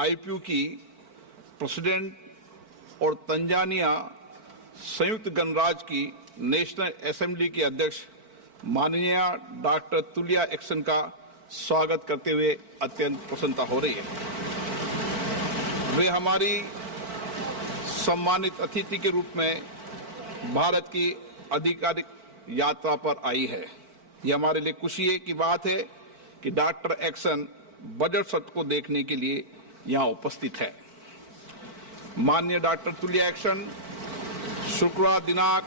IPU की president और Tanzania संयुक्त गणराज्य की नेशनल असेंबली की अध्यक्ष माननीय डॉक्टर तुलिया एक्सन का स्वागत करते हुए अत्यंत प्रसन्नता हो रही है। वे हमारी सम्मानित अतिथि के रूप में भारत की आधिकारिक यात्रा पर आई है। यह हमारे लिए खुशी की बात है कि डॉक्टर एक्सन बजट सत्र को देखने के लिए यहाँ उपस्थित है। माननीय डॉक्टर तुलिया एक्सन शुक्रवार दिनांक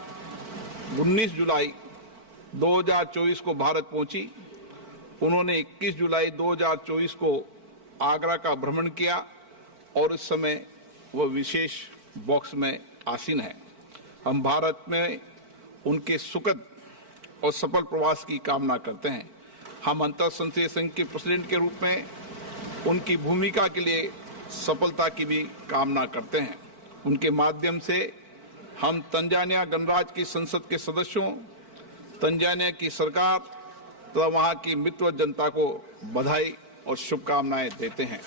19 जुलाई 2024 को भारत पहुंची। उन्होंने 21 जुलाई 2024 को आगरा का भ्रमण किया और इस समय वह विशेष बॉक्स में आसीन है। हम भारत में उनके सुखद और सफल प्रवास की कामना करते हैं। हम अंतरसंसदीय संघ के प्रेसिडेंट के रूप में उनकी भूमिका के लिए सफलता की भी कामना करते हैं। उनके माध्यम से हम तंजानिया गणराज्य की संसद के सदस्यों, तंजानिया की सरकार तथा वहां की मित्र जनता को बधाई और शुभकामनाएं देते हैं।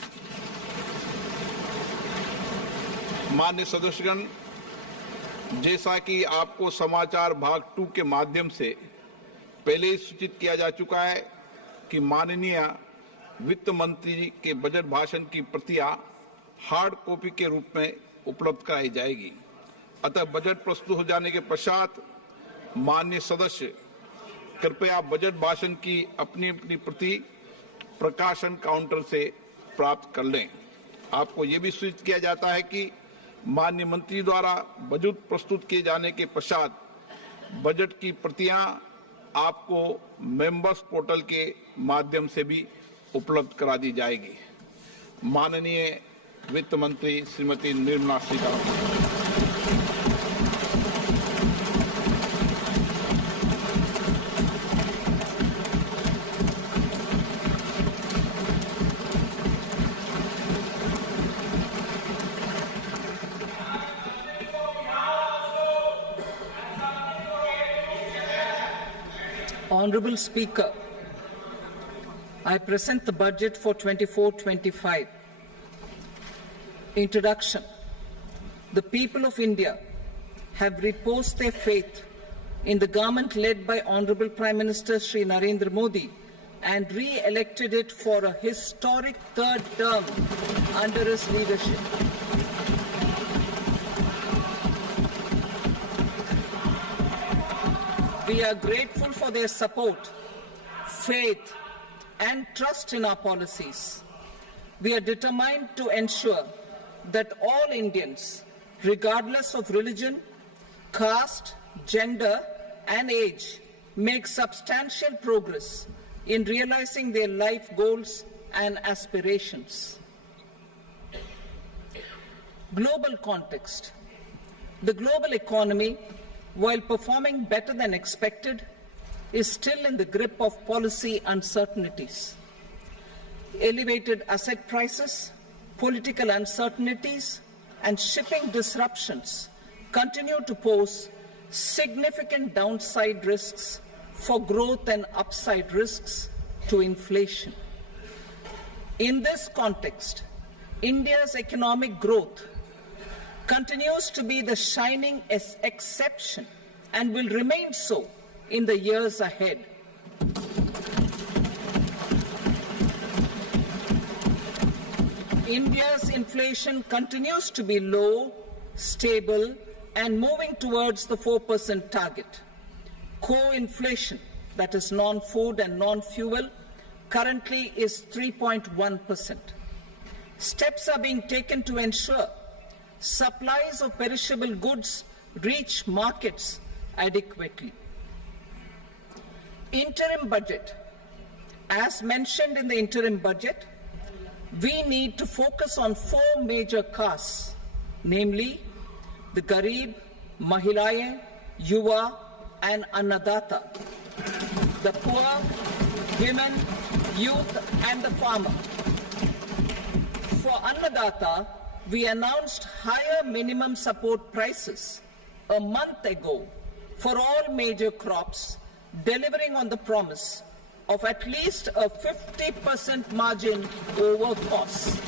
माननीय सदस्यगण, जैसा कि आपको समाचार भाग 2 के माध्यम से पहले ही सूचित किया जा चुका है कि माननीय वित्त मंत्री के बजट भाषण की प्रतियां हार्ड कॉपी के रूप में उपलब्ध कराई जाएगी। अतः बजट प्रस्तुत हो जाने के पश्चात माननीय सदस्य कृपया बजट भाषण की अपनी अपनी प्रति प्रकाशन काउंटर से प्राप्त कर लें। आपको यह भी सूचित किया जाता है कि माननीय मंत्री द्वारा बजट प्रस्तुत किए जाने के पश्चात बजट की प्रतियां आपको मेंबर्स पोर्टल के माध्यम से भी उपलब्ध करा दी जाएगी। माननीय वित्त मंत्री Shrimati Nirmala Sitharaman. Honorable Speaker, I present the budget for 24-25. Introduction. The people of India have reposed their faith in the government led by Honorable Prime Minister Shri Narendra Modi and re-elected it for a historic third term under his leadership. We are grateful for their support, faith, and trust in our policies. We are determined to ensure that all Indians, regardless of religion, caste, gender, and age, make substantial progress in realizing their life goals and aspirations. Global context. The global economy, while performing better than expected, is still in the grip of policy uncertainties. Elevated asset prices, political uncertainties, and shipping disruptions continue to pose significant downside risks for growth and upside risks to inflation. In this context, India's economic growth continues to be the shining exception and will remain so in the years ahead. India's inflation continues to be low, stable, and moving towards the 4% target. Core inflation, that is non-food and non-fuel, currently is 3.1%. Steps are being taken to ensure supplies of perishable goods reach markets adequately. Interim budget. As mentioned in the interim budget, we need to focus on 4 major castes, namely the Garib, Mahilaye, Yuva, and Annadata, the poor, women, youth, and the farmer. For Annadata, we announced higher minimum support prices a month ago for all major crops, delivering on the promise of at least a 50% margin over costs.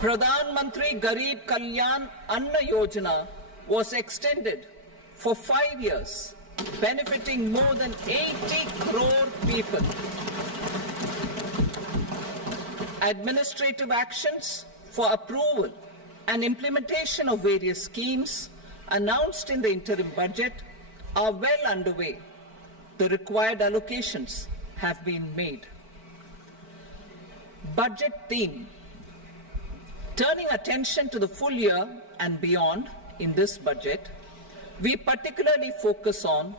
Pradhan Mantri Garib Kalyan Anna Yojana was extended for 5 years, benefiting more than 80 crore people. Administrative actions for approval and implementation of various schemes announced in the interim budget are well underway. The required allocations have been made. Budget theme. Turning attention to the full year and beyond in this budget, we particularly focus on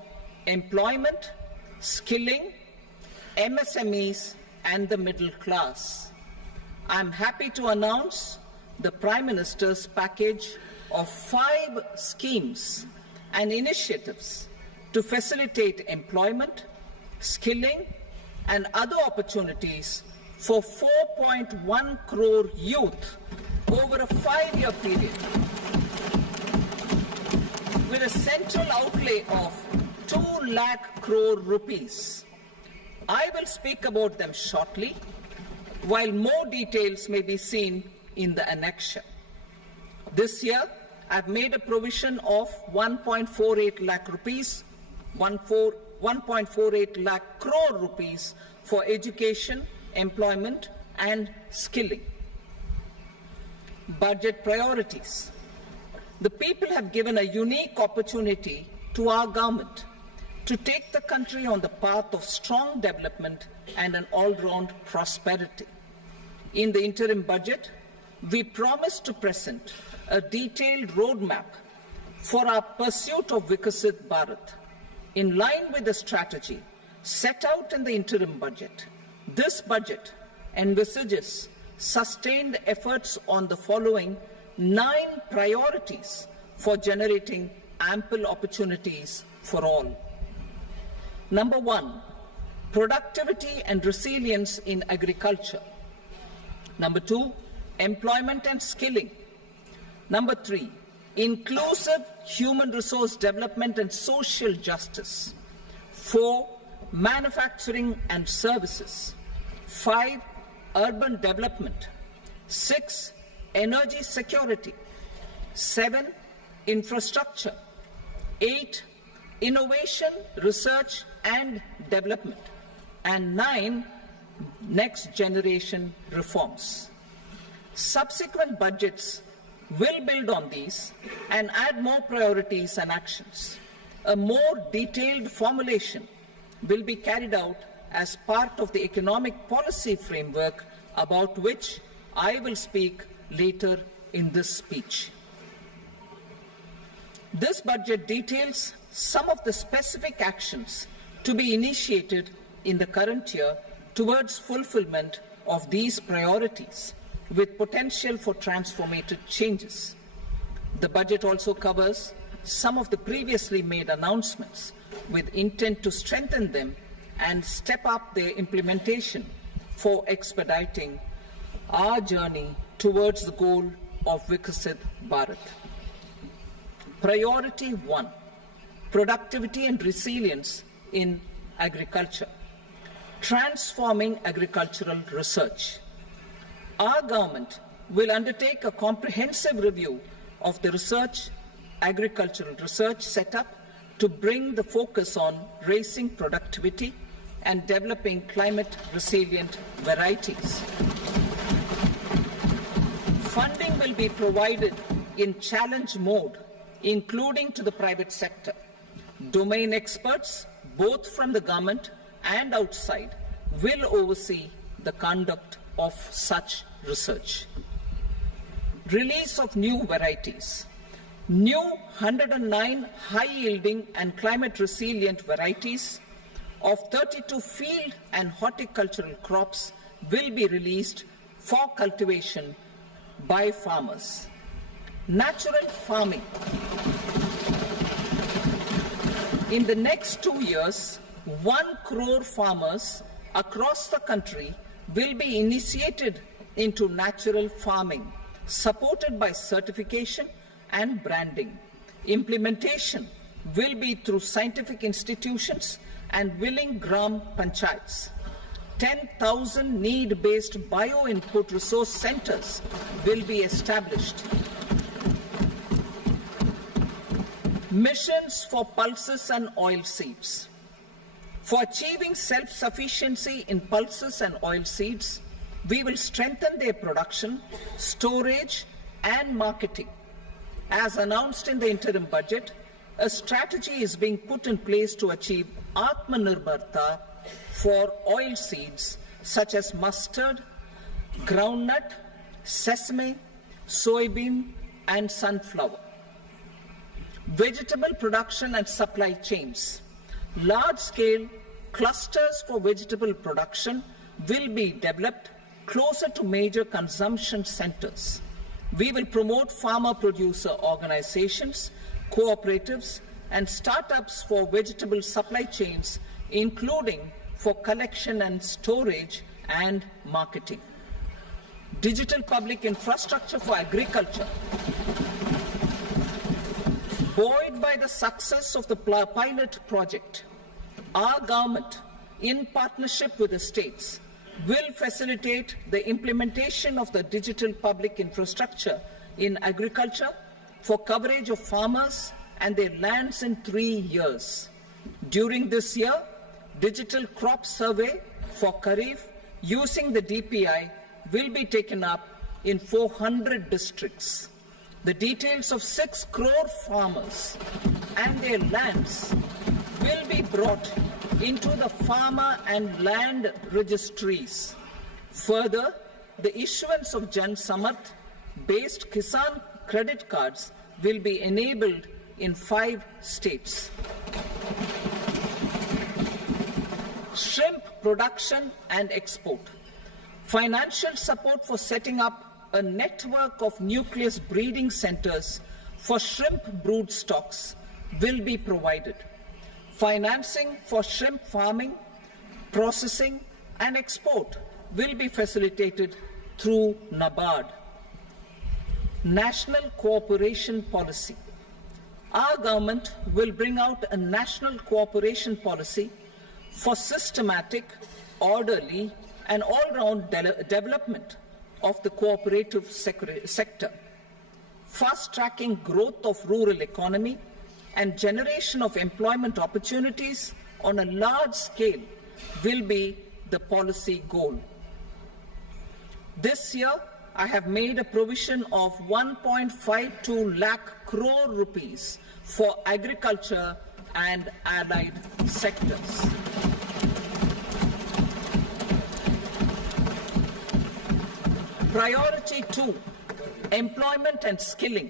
employment, skilling, MSMEs, and the middle class. I am happy to announce the Prime Minister's package of 5 schemes and initiatives to facilitate employment, skilling, and other opportunities for 4.1 crore youth over a 5-year period, with a central outlay of 2 lakh crore rupees. I will speak about them shortly, while more details may be seen in the annexure. This year, I've made a provision of 1.48 lakh rupees, 1.48 lakh crore rupees for education, employment, and skilling. Budget priorities. The people have given a unique opportunity to our government to take the country on the path of strong development and an all-round prosperity. In the interim budget, we promise to present a detailed roadmap for our pursuit of Viksit Bharat. In line with the strategy set out in the interim budget, this budget envisages sustained efforts on the following 9 priorities for generating ample opportunities for all. Number 1, productivity and resilience in agriculture. Number 2, employment and skilling. Number 3, inclusive human resource development and social justice. 4, manufacturing and services. 5, urban development. 6, energy security. 7, infrastructure. 8, innovation, research and development. And 9, next generation reforms. Subsequent budgets will build on these and add more priorities and actions. A more detailed formulation will be carried out as part of the economic policy framework, about which I will speak later in this speech. This budget details some of the specific actions to be initiated in the current year towards fulfillment of these priorities, with potential for transformative changes. The budget also covers some of the previously made announcements, with intent to strengthen them and step up their implementation for expediting our journey towards the goal of Viksit Bharat. Priority 1, productivity and resilience in agriculture. Transforming agricultural research. Our government will undertake a comprehensive review of the agricultural research setup to bring the focus on raising productivity and developing climate-resilient varieties. Funding will be provided in challenge mode, including to the private sector. Domain experts, both from the government and outside, will oversee the conduct of such research. Release of new varieties. New 109 high-yielding and climate-resilient varieties of 32 field and horticultural crops will be released for cultivation by farmers. Natural farming. In the next 2 years, 1 crore farmers across the country will be initiated into natural farming, supported by certification and branding. Implementation will be through scientific institutions and willing gram panchayats. 10,000 need-based bio-input resource centers will be established. Missions for pulses and oilseeds. For achieving self-sufficiency in pulses and oilseeds, we will strengthen their production, storage, and marketing. As announced in the interim budget, a strategy is being put in place to achieve Atmanirbharta for oilseeds such as mustard, groundnut, sesame, soybean, and sunflower. Vegetable production and supply chains. Large-scale clusters for vegetable production will be developed closer to major consumption centers. We will promote farmer-producer organizations, cooperatives, and startups for vegetable supply chains, including for collection and storage and marketing. Digital public infrastructure for agriculture. Buoyed by the success of the pilot project, our government, in partnership with the states, will facilitate the implementation of the digital public infrastructure in agriculture for coverage of farmers and their lands in 3 years. During this year, digital crop survey for Kharif using the DPI will be taken up in 400 districts. The details of 6 crore farmers and their lands will be brought into the farmer and land registries. Further, the issuance of Jan Samarth based Kisan credit cards will be enabled in 5 states. Shrimp production and export. Financial support for setting up a network of nucleus breeding centers for shrimp brood stocks will be provided. Financing for shrimp farming, processing, and export will be facilitated through NABARD. National cooperation policy. Our government will bring out a national cooperation policy for systematic, orderly, and all-round development of the cooperative sector, fast-tracking growth of rural economy and generation of employment opportunities on a large scale will be the policy goal. This year, I have made a provision of 1.52 lakh crore rupees for agriculture and allied sectors. Priority 2, employment and skilling.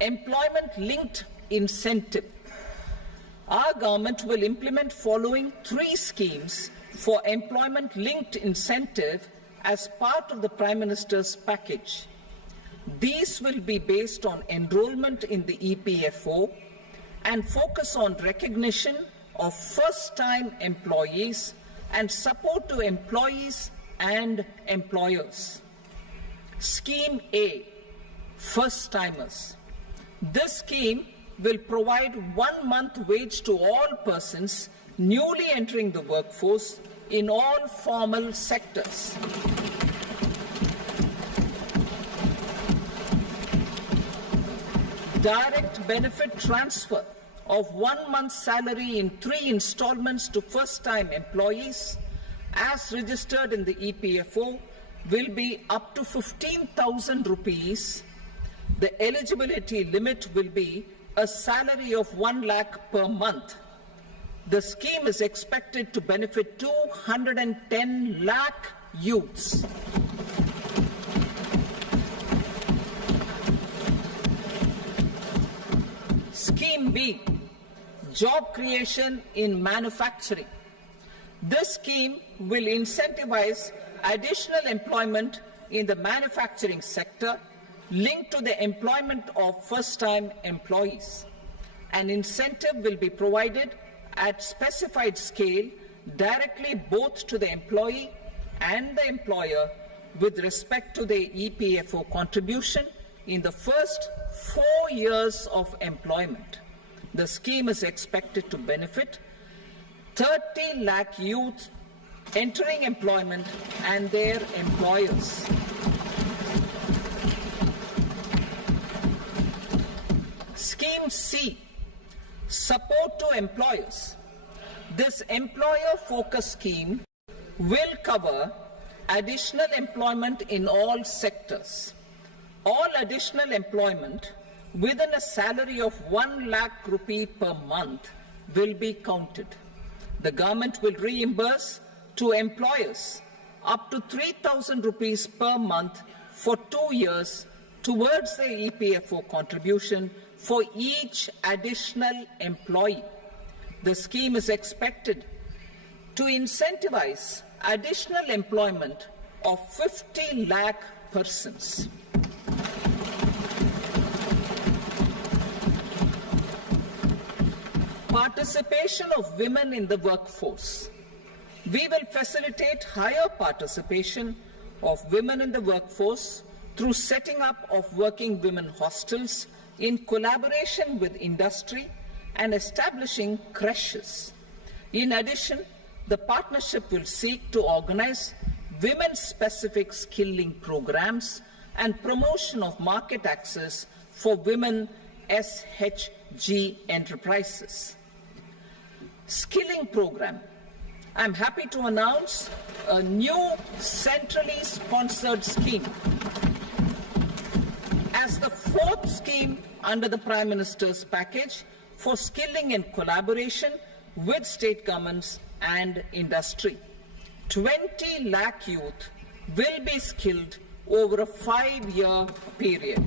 Employment-linked incentive. Our government will implement following 3 schemes for employment-linked incentive as part of the Prime Minister's package. These will be based on enrollment in the EPFO and focus on recognition of first-time employees and support to employees and employers. Scheme A, first-timers. This scheme will provide 1 month wage to all persons newly entering the workforce in all formal sectors. Direct benefit transfer of 1 month's salary in 3 installments to first-time employees as registered in the EPFO will be up to 15,000 rupees. The eligibility limit will be a salary of 1 lakh per month. The scheme is expected to benefit 210 lakh youths. Scheme B, job creation in manufacturing. This scheme will incentivize additional employment in the manufacturing sector linked to the employment of first-time employees. An incentive will be provided at specified scale directly both to the employee and the employer with respect to the EPFO contribution in the first 4 years of employment. The scheme is expected to benefit 30 lakh youth entering employment and their employers. Scheme C, support to employers. This employer-focused scheme will cover additional employment in all sectors. All additional employment within a salary of 1 lakh rupee per month will be counted. The government will reimburse to employers up to 3,000 rupees per month for 2 years towards their EPFO contribution for each additional employee. The scheme is expected to incentivize additional employment of 50 lakh persons. Participation of women in the workforce. We will facilitate higher participation of women in the workforce through setting up of working women hostels in collaboration with industry and establishing creches. In addition, the partnership will seek to organize women-specific skilling programs and promotion of market access for women SHG enterprises. Skilling program. I'm happy to announce a new centrally sponsored scheme as the fourth scheme under the Prime Minister's package for skilling in collaboration with state governments and industry. 20 lakh youth will be skilled over a 5-year period.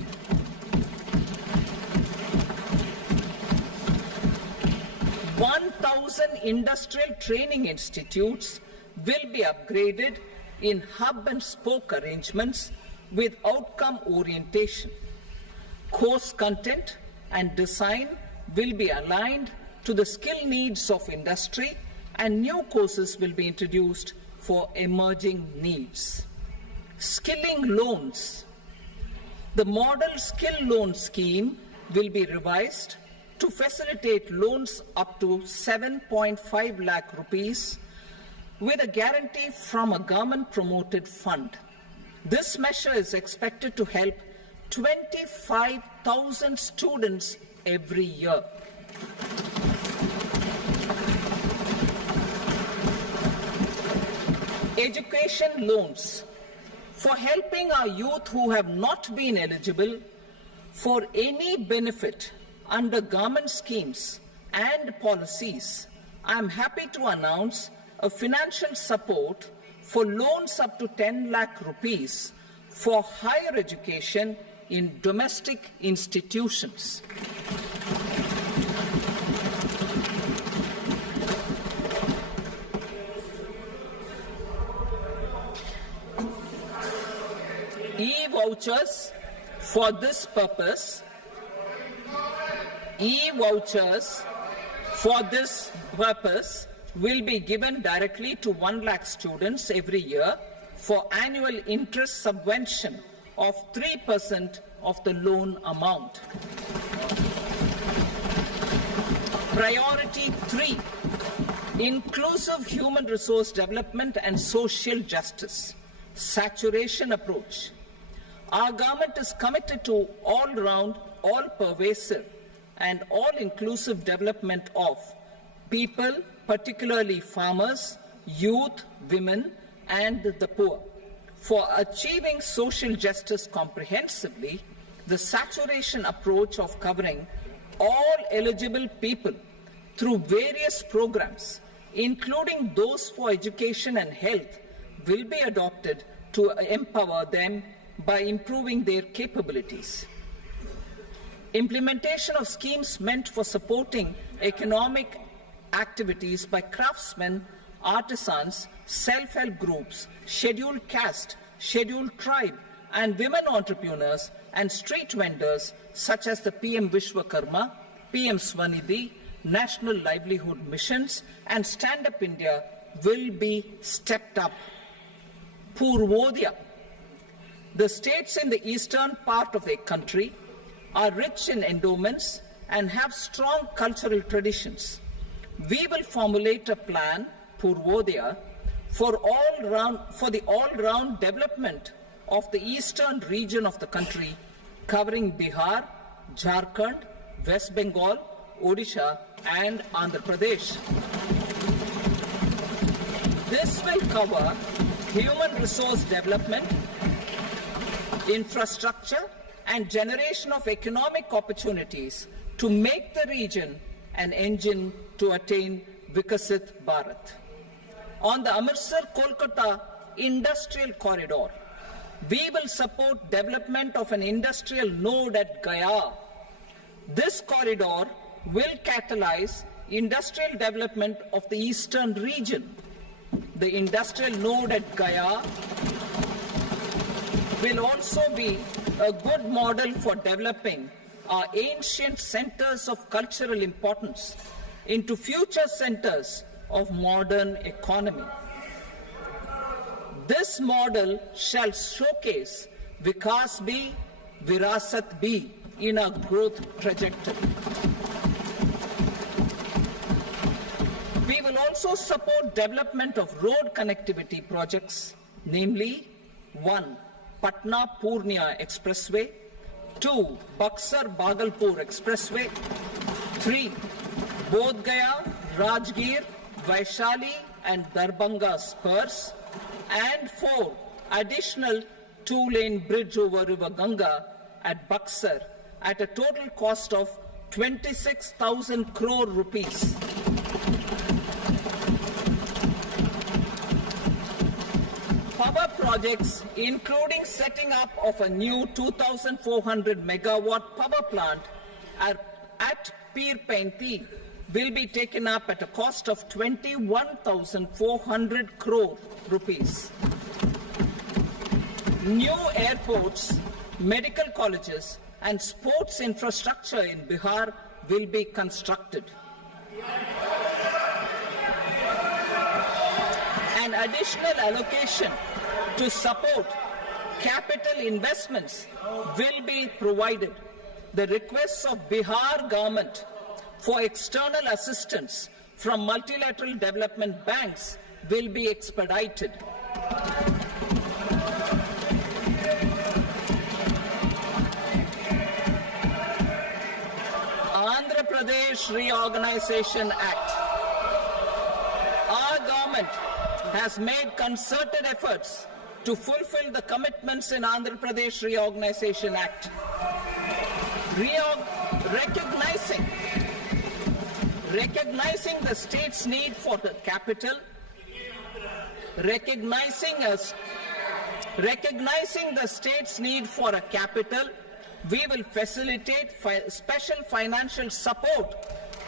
Industrial training institutes will be upgraded in hub and spoke arrangements with outcome orientation. Course content and design will be aligned to the skill needs of industry, and new courses will be introduced for emerging needs. Skilling loans. The model skill loan scheme will be revised to facilitate loans up to 7.5 lakh rupees with a guarantee from a government-promoted fund. This measure is expected to help 25,000 students every year. Education loans. For helping our youth who have not been eligible for any benefit under government schemes and policies, I am happy to announce a financial support for loans up to 10 lakh rupees for higher education in domestic institutions. E-vouchers for this purpose. E-vouchers for this purpose will be given directly to 1 lakh students every year for annual interest subvention of 3% of the loan amount. Priority 3, inclusive human resource development and social justice, saturation approach. Our government is committed to all-round, all-pervasive and all-inclusive development of people, particularly farmers, youth, women, and the poor. For achieving social justice comprehensively, the saturation approach of covering all eligible people through various programs, including those for education and health, will be adopted to empower them by improving their capabilities. Implementation of schemes meant for supporting economic activities by craftsmen, artisans, self-help groups, scheduled caste, scheduled tribe, and women entrepreneurs and street vendors such as the PM Vishwakarma, PM Swanidhi, National Livelihood Missions, and Stand Up India will be stepped up. Purvodaya. The states in the eastern part of the country are rich in endowments and have strong cultural traditions. We will formulate a plan, Purvodaya, for the all-round development of the eastern region of the country, covering Bihar, Jharkhand, West Bengal, Odisha, and Andhra Pradesh. This will cover human resource development, infrastructure, and generation of economic opportunities to make the region an engine to attain Vikasit Bharat. On the Amritsar-Kolkata Industrial Corridor, we will support development of an industrial node at Gaya. This corridor will catalyze industrial development of the eastern region. The industrial node at Gaya will also be a good model for developing our ancient centers of cultural importance into future centers of modern economy. This model shall showcase Vikas B, Virasat B in our growth trajectory. We will also support development of road connectivity projects, namely 1. Patna-Purnia Expressway, 2. Buxar-Bhagalpur Expressway, 3. Bodh Gaya, Rajgir, Vaishali and Darbhanga spurs, and 4. Additional 2-lane bridge over River Ganga at Buxar at a total cost of 26,000 crore rupees. Power projects, including setting up of a new 2,400 megawatt power plant at Pir Painti, will be taken up at a cost of 21,400 crore rupees. New airports, medical colleges, and sports infrastructure in Bihar will be constructed. An additional allocation to support capital investments will be provided. The requests of Bihar government for external assistance from multilateral development banks will be expedited. Andhra Pradesh Reorganization Act. Our government has made concerted efforts to fulfill the commitments in Andhra Pradesh Reorganization Act. Recognizing the state's need for the capital, recognizing the state's need for a capital, we will facilitate special financial support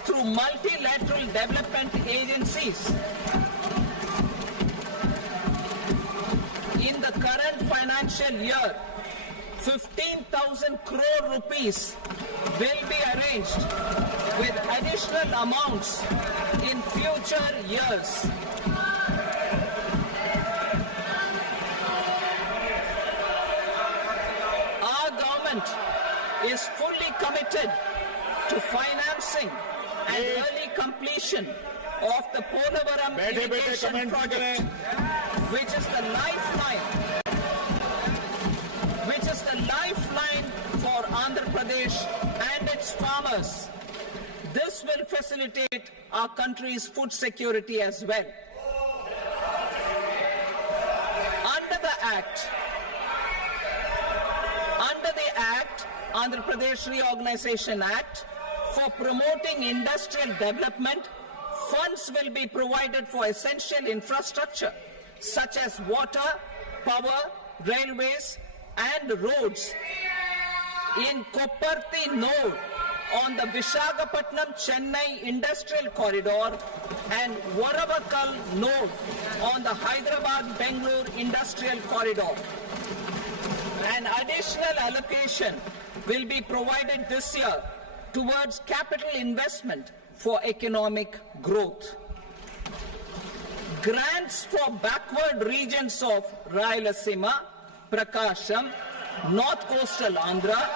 through multilateral development agencies. In the current financial year, 15,000 crore rupees will be arranged with additional amounts in future years. Our government is fully committed to financing and early completion of the Polavaram irrigation project, which is the lifeline for Andhra Pradesh and its farmers. This will facilitate our country's food security as well. Under the Act, Andhra Pradesh Reorganization Act, for promoting industrial development, funds will be provided for essential infrastructure such as water, power, railways, and roads in Kopparthi node on the Visakhapatnam-Chennai Industrial Corridor and Varavakal node on the Hyderabad-Bengaluru Industrial Corridor. An additional allocation will be provided this year towards capital investment for economic growth. Grants for backward regions of Rayalaseema, Prakasham, North Coastal Andhra,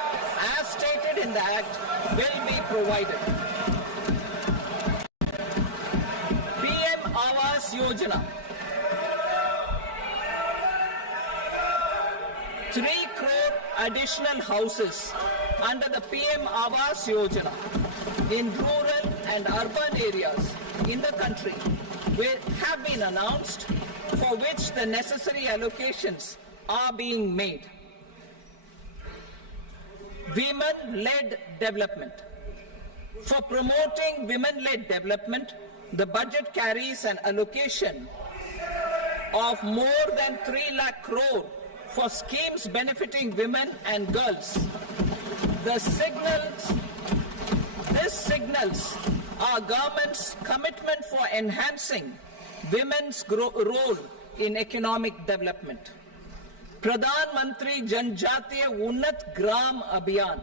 as stated in the Act, will be provided. PM Awas Yojana. 3 crore additional houses under the PM Awas Yojana in rural and urban areas in the country have been announced, for which the necessary allocations are being made. Women-led development. For promoting women-led development, the budget carries an allocation of more than 3 lakh crore for schemes benefiting women and girls. This signals our government's commitment for enhancing women's role in economic development. Pradhan Mantri Janjatiya Unnat Gram Abhiyan.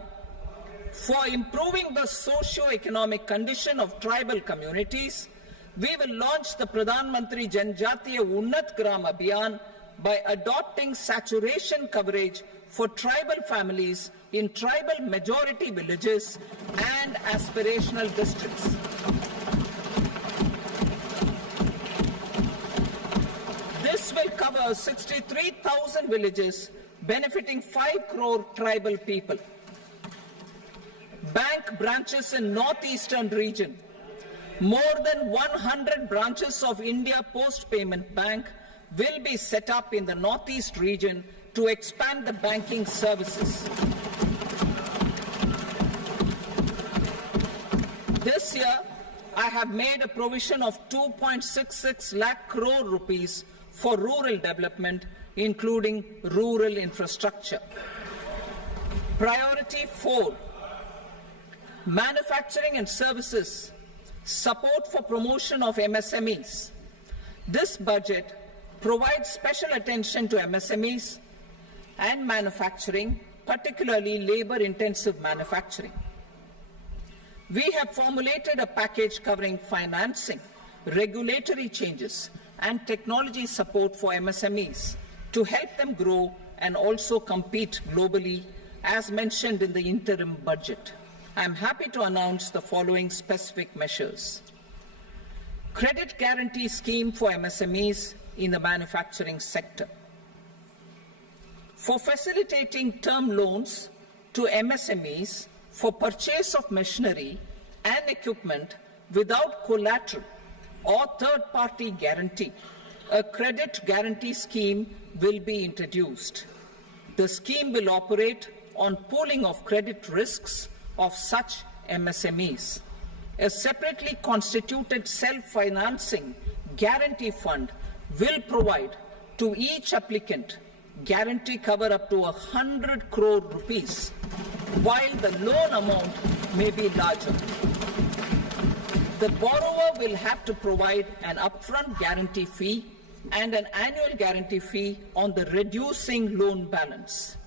For improving the socio-economic condition of tribal communities, we will launch the Pradhan Mantri Janjatiya Unnat Gram Abhiyan by adopting saturation coverage for tribal families in tribal majority villages and aspirational districts. This will cover 63,000 villages, benefiting 5 crore tribal people. Bank branches in northeastern region. More than 100 branches of India Post Payment Bank will be set up in the northeast region to expand the banking services. This year, I have made a provision of 2.66 lakh crore rupees for rural development, including rural infrastructure. Priority 4, manufacturing and services, support for promotion of MSMEs. This budget provides special attention to MSMEs and manufacturing, particularly labor-intensive manufacturing. We have formulated a package covering financing, regulatory changes, and technology support for MSMEs to help them grow and also compete globally, as mentioned in the interim budget. I am happy to announce the following specific measures. Credit guarantee scheme for MSMEs in the manufacturing sector. For facilitating term loans to MSMEs for purchase of machinery and equipment without collateral or third-party guarantee, a credit guarantee scheme will be introduced. The scheme will operate on pooling of credit risks of such MSMEs. A separately constituted self-financing guarantee fund will provide to each applicant guarantee cover up to 100 crore rupees, while the loan amount may be larger. The borrower will have to provide an upfront guarantee fee and an annual guarantee fee on the reducing loan balance.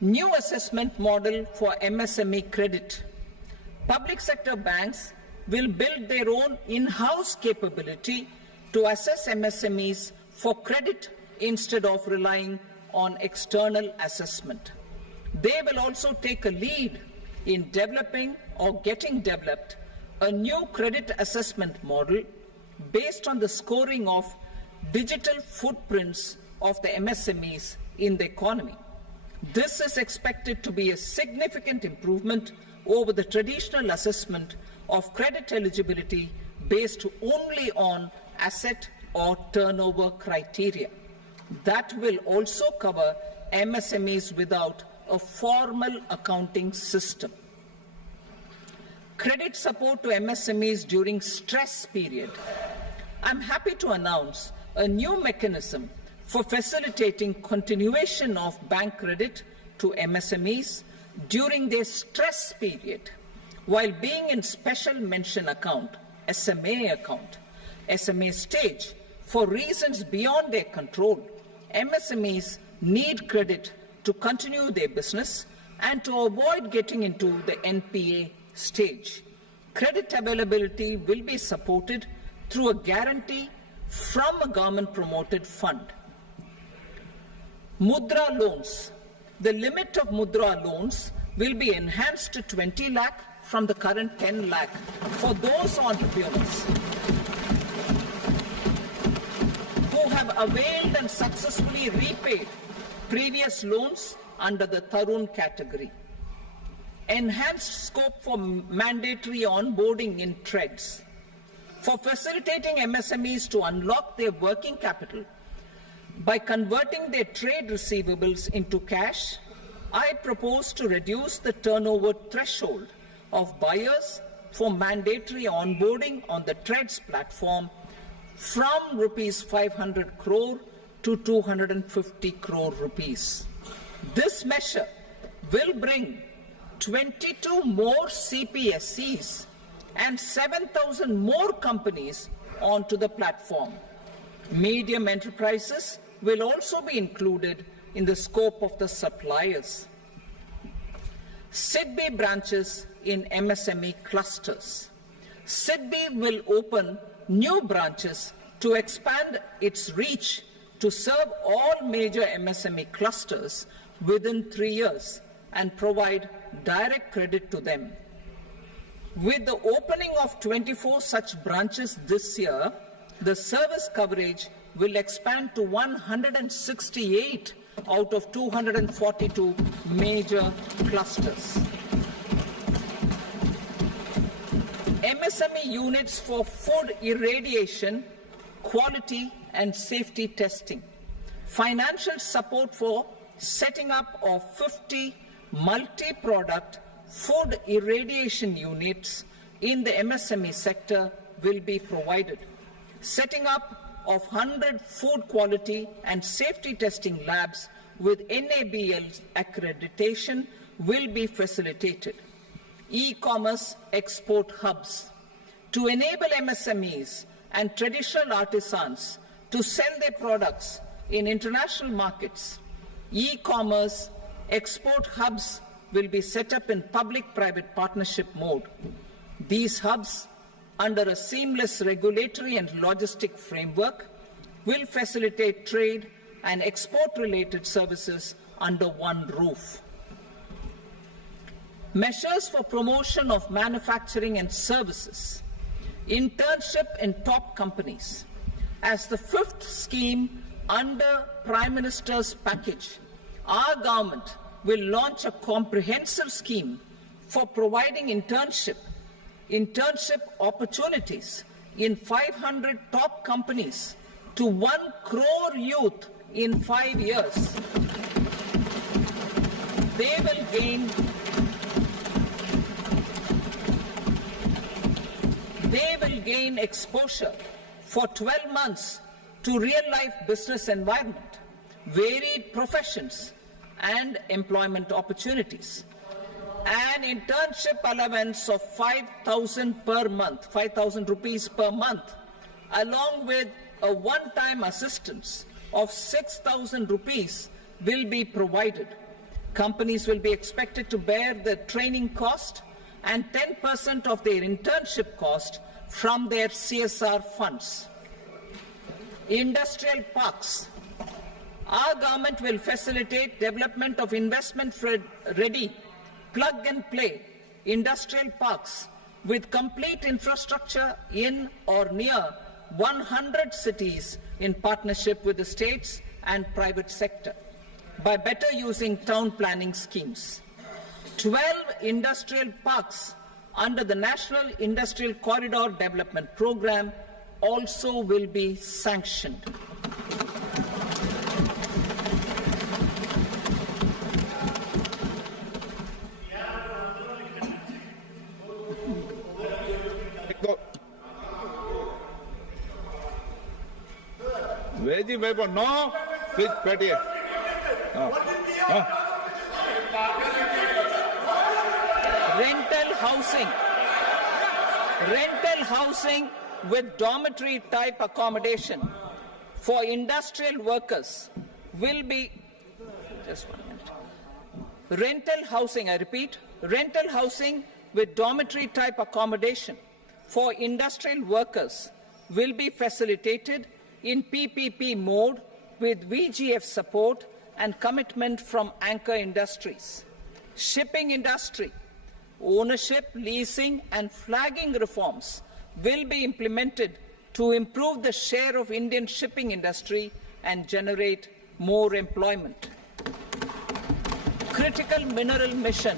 New assessment model for MSME credit. Public sector banks will build their own in-house capability to assess MSMEs for credit instead of relying on external assessment. They will also take a lead in developing or getting developed a new credit assessment model based on the scoring of digital footprints of the MSMEs in the economy. This is expected to be a significant improvement over the traditional assessment of credit eligibility based only on asset or turnover criteria. That will also cover MSMEs without a formal accounting system. Credit support to MSMEs during stress period. I'm happy to announce a new mechanism for facilitating continuation of bank credit to MSMEs during their stress period while being in special mention account, SMA stage, for reasons beyond their control. MSMEs need credit to continue their business and to avoid getting into the NPA stage. Credit availability will be supported through a guarantee from a government-promoted fund. Mudra loans. The limit of Mudra loans will be enhanced to 20 lakh from the current 10 lakh for those entrepreneurs who have availed and successfully repaid previous loans under the Tarun category. Enhanced scope for mandatory onboarding in TReDS. For facilitating MSMEs to unlock their working capital by converting their trade receivables into cash, I propose to reduce the turnover threshold of buyers for mandatory onboarding on the TReDS platform from rupees 500 crore to 250 crore rupees. This measure will bring 22 more CPSCs and 7,000 more companies onto the platform. Medium enterprises will also be included in the scope of the suppliers. SIDBI branches in MSME clusters. SIDBI will open new branches to expand its reach to serve all major MSME clusters within 3 years and provide direct credit to them. With the opening of 24 such branches this year, the service coverage will expand to 168 out of 242 major clusters. MSME units for food irradiation, quality and safety testing. Financial support for setting up of 50 multi-product food irradiation units in the MSME sector will be provided. Setting up of 100 food quality and safety testing labs with NABL accreditation will be facilitated. E-commerce export hubs. To enable MSMEs and traditional artisans to sell their products in international markets, e-commerce export hubs will be set up in public-private partnership mode. These hubs, under a seamless regulatory and logistic framework, will facilitate trade and export-related services under one roof. Measures for promotion of manufacturing and services. Internship in top companies. As the fifth scheme under Prime Minister's package, our government will launch a comprehensive scheme for providing internship opportunities in 500 top companies to 1 crore youth in 5 years. They will gain exposure for 12 months to real-life business environment, varied professions, and employment opportunities. An internship allowance of 5,000 per month, 5,000 rupees per month, along with a one-time assistance of 6,000 rupees will be provided. Companies will be expected to bear the training cost and 10% of their internship cost from their CSR funds. Industrial parks. Our government will facilitate development of investment-ready, plug-and-play industrial parks with complete infrastructure in or near 100 cities in partnership with the states and private sector by better using town planning schemes. 12 industrial parks under the National Industrial Corridor Development Program also will be sanctioned. Veggie paper, no. Please, Petty. Rental housing with dormitory type accommodation for industrial workers will be, just 1 minute. Rental housing, I repeat, rental housing with dormitory type accommodation for industrial workers will be facilitated in PPP mode with VGF support and commitment from anchor industries. Shipping industry, ownership, leasing and flagging reforms will be implemented to improve the share of Indian shipping industry and generate more employment. Critical mineral mission.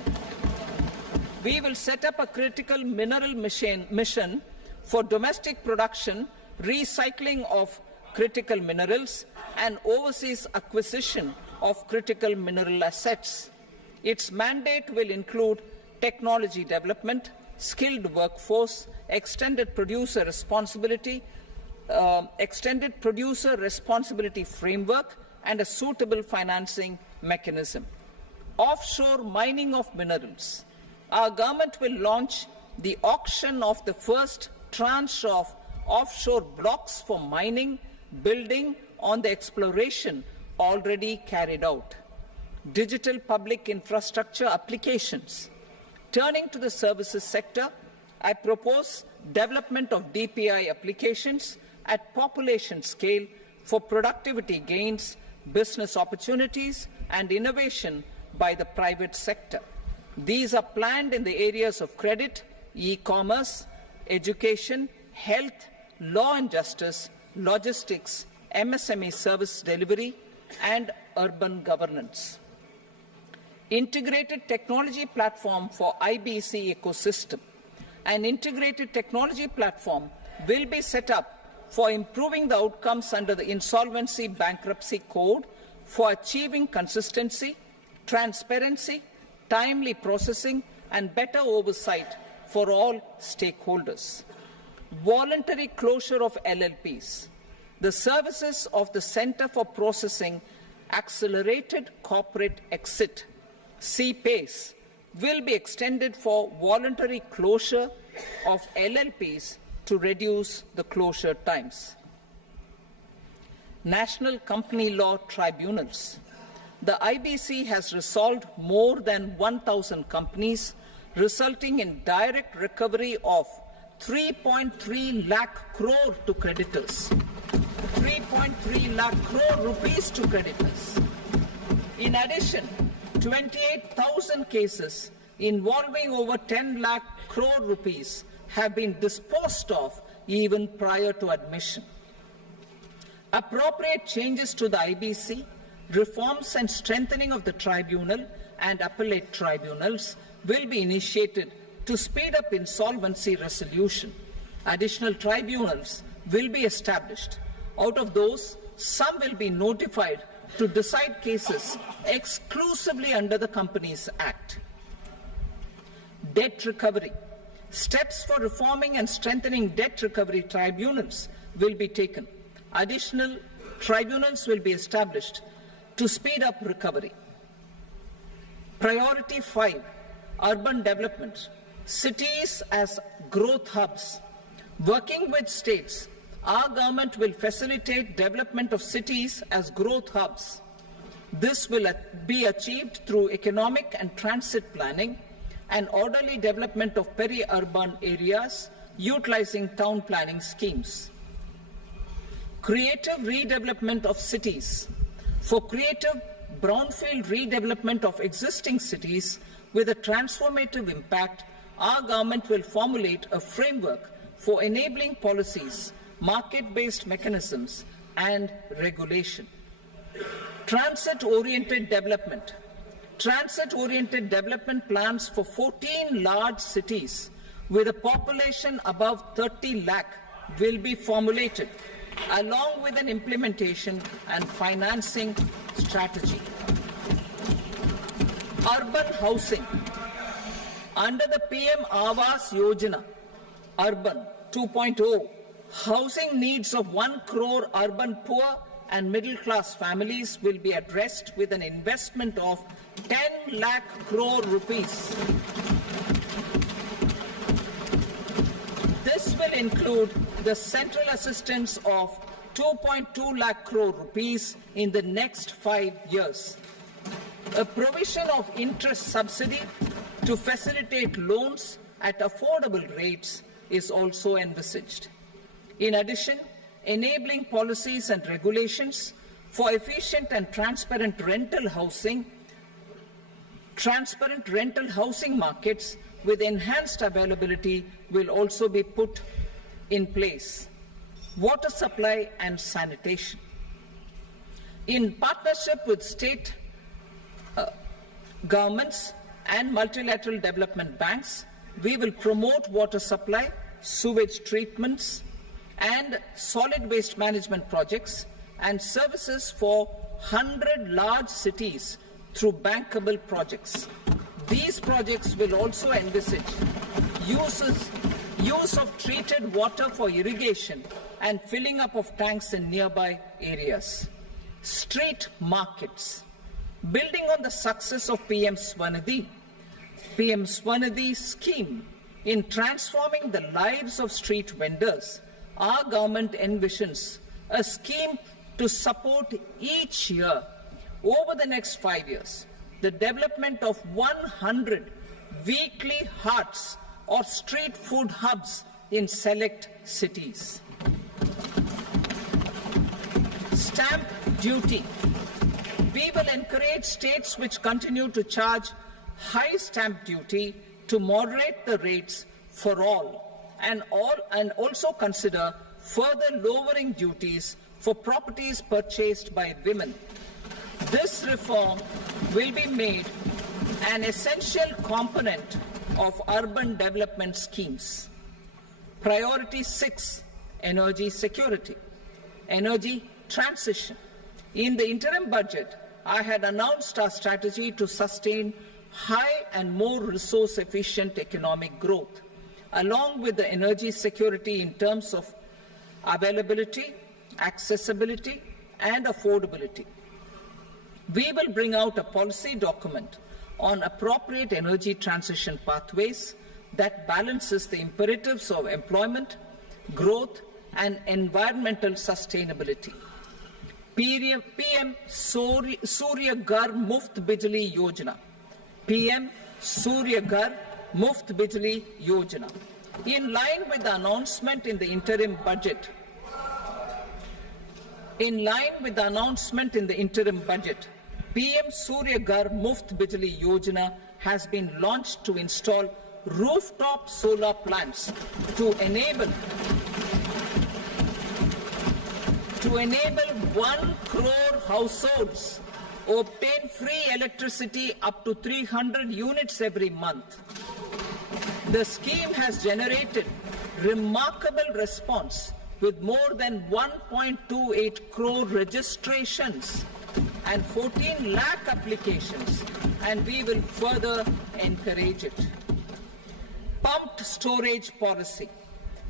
We will set up a critical mineral mission for domestic production, recycling of critical minerals, and overseas acquisition of critical mineral assets. Its mandate will include technology development, skilled workforce, extended producer responsibility framework, and a suitable financing mechanism. Offshore mining of minerals. Our government will launch the auction of the first tranche of offshore blocks for mining, building on the exploration already carried out. Digital public infrastructure applications. Turning to the services sector, I propose development of DPI applications at population scale for productivity gains, business opportunities, and innovation by the private sector. These are planned in the areas of credit, e-commerce, education, health, law and justice, logistics, MSME service delivery, and urban governance. Integrated technology platform for IBC ecosystem. An integrated technology platform will be set up for improving the outcomes under the Insolvency Bankruptcy Code for achieving consistency, transparency, timely processing, and better oversight for all stakeholders. Voluntary closure of LLPs. The services of the Center for Processing Accelerated Corporate Exit, CPACE, will be extended for voluntary closure of LLPs to reduce the closure times. National Company Law Tribunals. The IBC has resolved more than 1,000 companies, resulting in direct recovery of 3.3 lakh crore to creditors. 3.3 lakh crore rupees to creditors. In addition, 28,000 cases involving over 10 lakh crore rupees have been disposed of even prior to admission. Appropriate changes to the IBC, reforms and strengthening of the tribunal and appellate tribunals will be initiated to speed up insolvency resolution. Additional tribunals will be established. Out of those, some will be notified to decide cases exclusively under the Companies Act. Debt recovery. Steps for reforming and strengthening debt recovery tribunals will be taken. Additional tribunals will be established to speed up recovery. Priority 5, urban development. Cities as growth hubs. Working with states, our government will facilitate development of cities as growth hubs. This will be achieved through economic and transit planning and orderly development of peri-urban areas utilizing town planning schemes. Creative redevelopment of cities. For creative brownfield redevelopment of existing cities with a transformative impact, our government will formulate a framework for enabling policies, market-based mechanisms, and regulation. Transit-oriented development. Transit-oriented development plans for 14 large cities with a population above 30 lakh will be formulated, along with an implementation and financing strategy. Urban housing. Under the PM Awas Yojana, Urban 2.0, housing needs of 1 crore urban poor and middle-class families will be addressed with an investment of 10 lakh crore rupees. This will include the central assistance of 2.2 lakh crore rupees in the next 5 years. A provision of interest subsidy to facilitate loans at affordable rates is also envisaged. In addition, enabling policies and regulations for efficient and transparent rental housing markets with enhanced availability will also be put in place. Water supply and sanitation. In partnership with state governments and multilateral development banks, we will promote water supply, sewage treatments, and solid waste management projects and services for 100 large cities through bankable projects. These projects will also envisage use of treated water for irrigation and filling up of tanks in nearby areas. Street markets. Building on the success of PM Swanidhi scheme in transforming the lives of street vendors, our government envisions a scheme to support each year, over the next 5 years, the development of 100 weekly hearts or street food hubs in select cities. Stamp duty. We will encourage states which continue to charge high stamp duty to moderate the rates for all and also consider further lowering duties for properties purchased by women. This reform will be made an essential component of urban development schemes. Priority 6, energy security, energy transition. In the interim budget, I had announced our strategy to sustain high and more resource-efficient economic growth, along with the energy security in terms of availability, accessibility, and affordability. We will bring out a policy document on appropriate energy transition pathways that balances the imperatives of employment, growth, and environmental sustainability. PM Surya Ghar Muft Bijli Yojana. PM Surya Ghar Muft Bijli Yojana. In line with the announcement in the interim budget, PM Surya Ghar Muft Bijli Yojana has been launched to install rooftop solar plants to enable 1 crore households obtain free electricity up to 300 units every month. The scheme has generated remarkable response with more than 1.28 crore registrations and 14 lakh applications, and we will further encourage it. Pumped storage policy.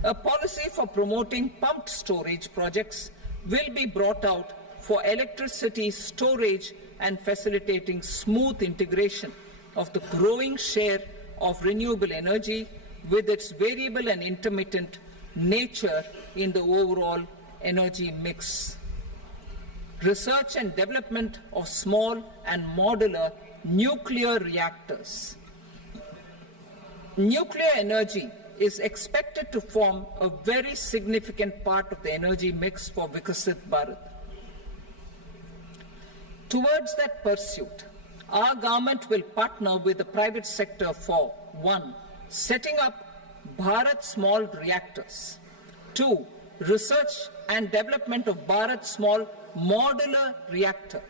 A policy for promoting pumped storage projects will be brought out for electricity storage and facilitating smooth integration of the growing share of renewable energy with its variable and intermittent nature in the overall energy mix. Research and development of small and modular nuclear reactors. Nuclear energy is expected to form a very significant part of the energy mix for Viksit Bharat. Towards that pursuit, our government will partner with the private sector for 1. Setting up Bharat Small Reactors, 2. Research and development of Bharat Small Modular Reactor,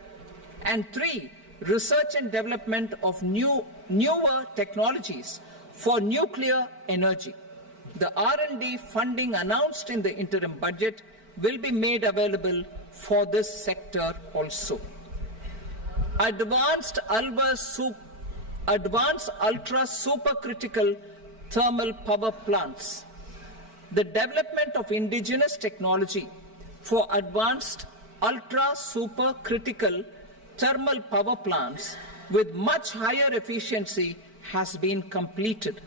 and 3. Research and development of newer technologies for nuclear energy. The R&D funding announced in the interim budget will be made available for this sector also. Advanced ultra supercritical thermal power plants. The development of indigenous technology for advanced ultra supercritical thermal power plants with much higher efficiency has been completed.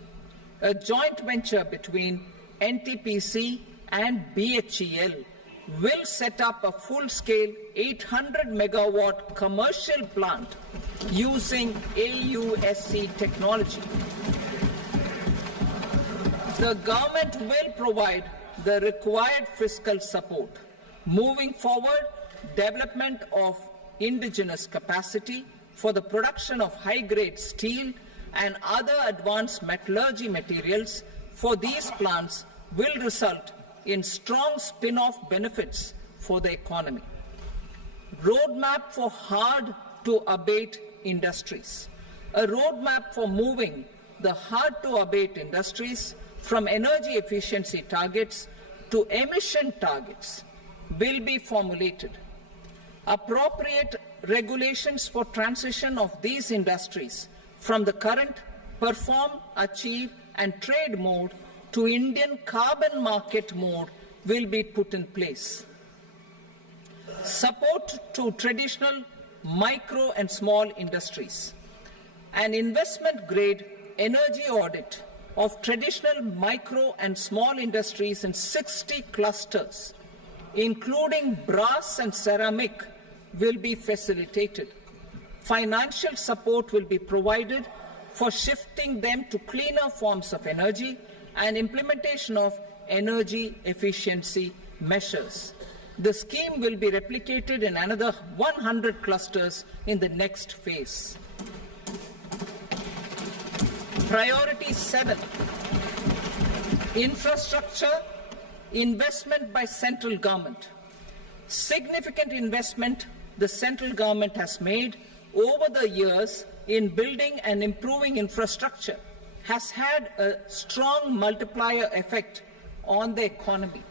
A joint venture between NTPC and BHEL will set up a full-scale 800 megawatt commercial plant using AUSC technology. The government will provide the required fiscal support. Moving forward, development of indigenous capacity for the production of high-grade steel and other advanced metallurgy materials for these plants will result in strong spin-off benefits for the economy. roadmap for hard-to-abate industries, a roadmap for moving the hard-to-abate industries from energy efficiency targets to emission targets will be formulated. Appropriate regulations for transition of these industries from the current perform, achieve and trade mode to Indian carbon market mode will be put in place. Support to traditional micro and small industries. An investment-grade energy audit of traditional micro and small industries in 60 clusters, including brass and ceramic, will be facilitated. Financial support will be provided for shifting them to cleaner forms of energy and implementation of energy efficiency measures. The scheme will be replicated in another 100 clusters in the next phase. Priority 7, infrastructure investment by central government. Significant investment the central government has made over the years in building and improving infrastructure has had a strong multiplier effect on the economy.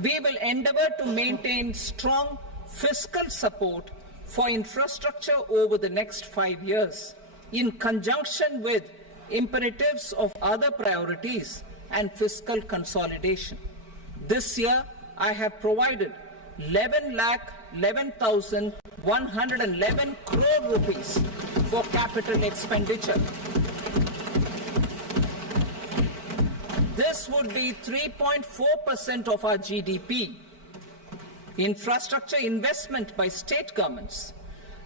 We will endeavour to maintain strong fiscal support for infrastructure over the next 5 years in conjunction with imperatives of other priorities and fiscal consolidation. This year, I have provided 11,11,111 crore rupees for capital expenditure. This would be 3.4% of our GDP. Infrastructure investment by state governments.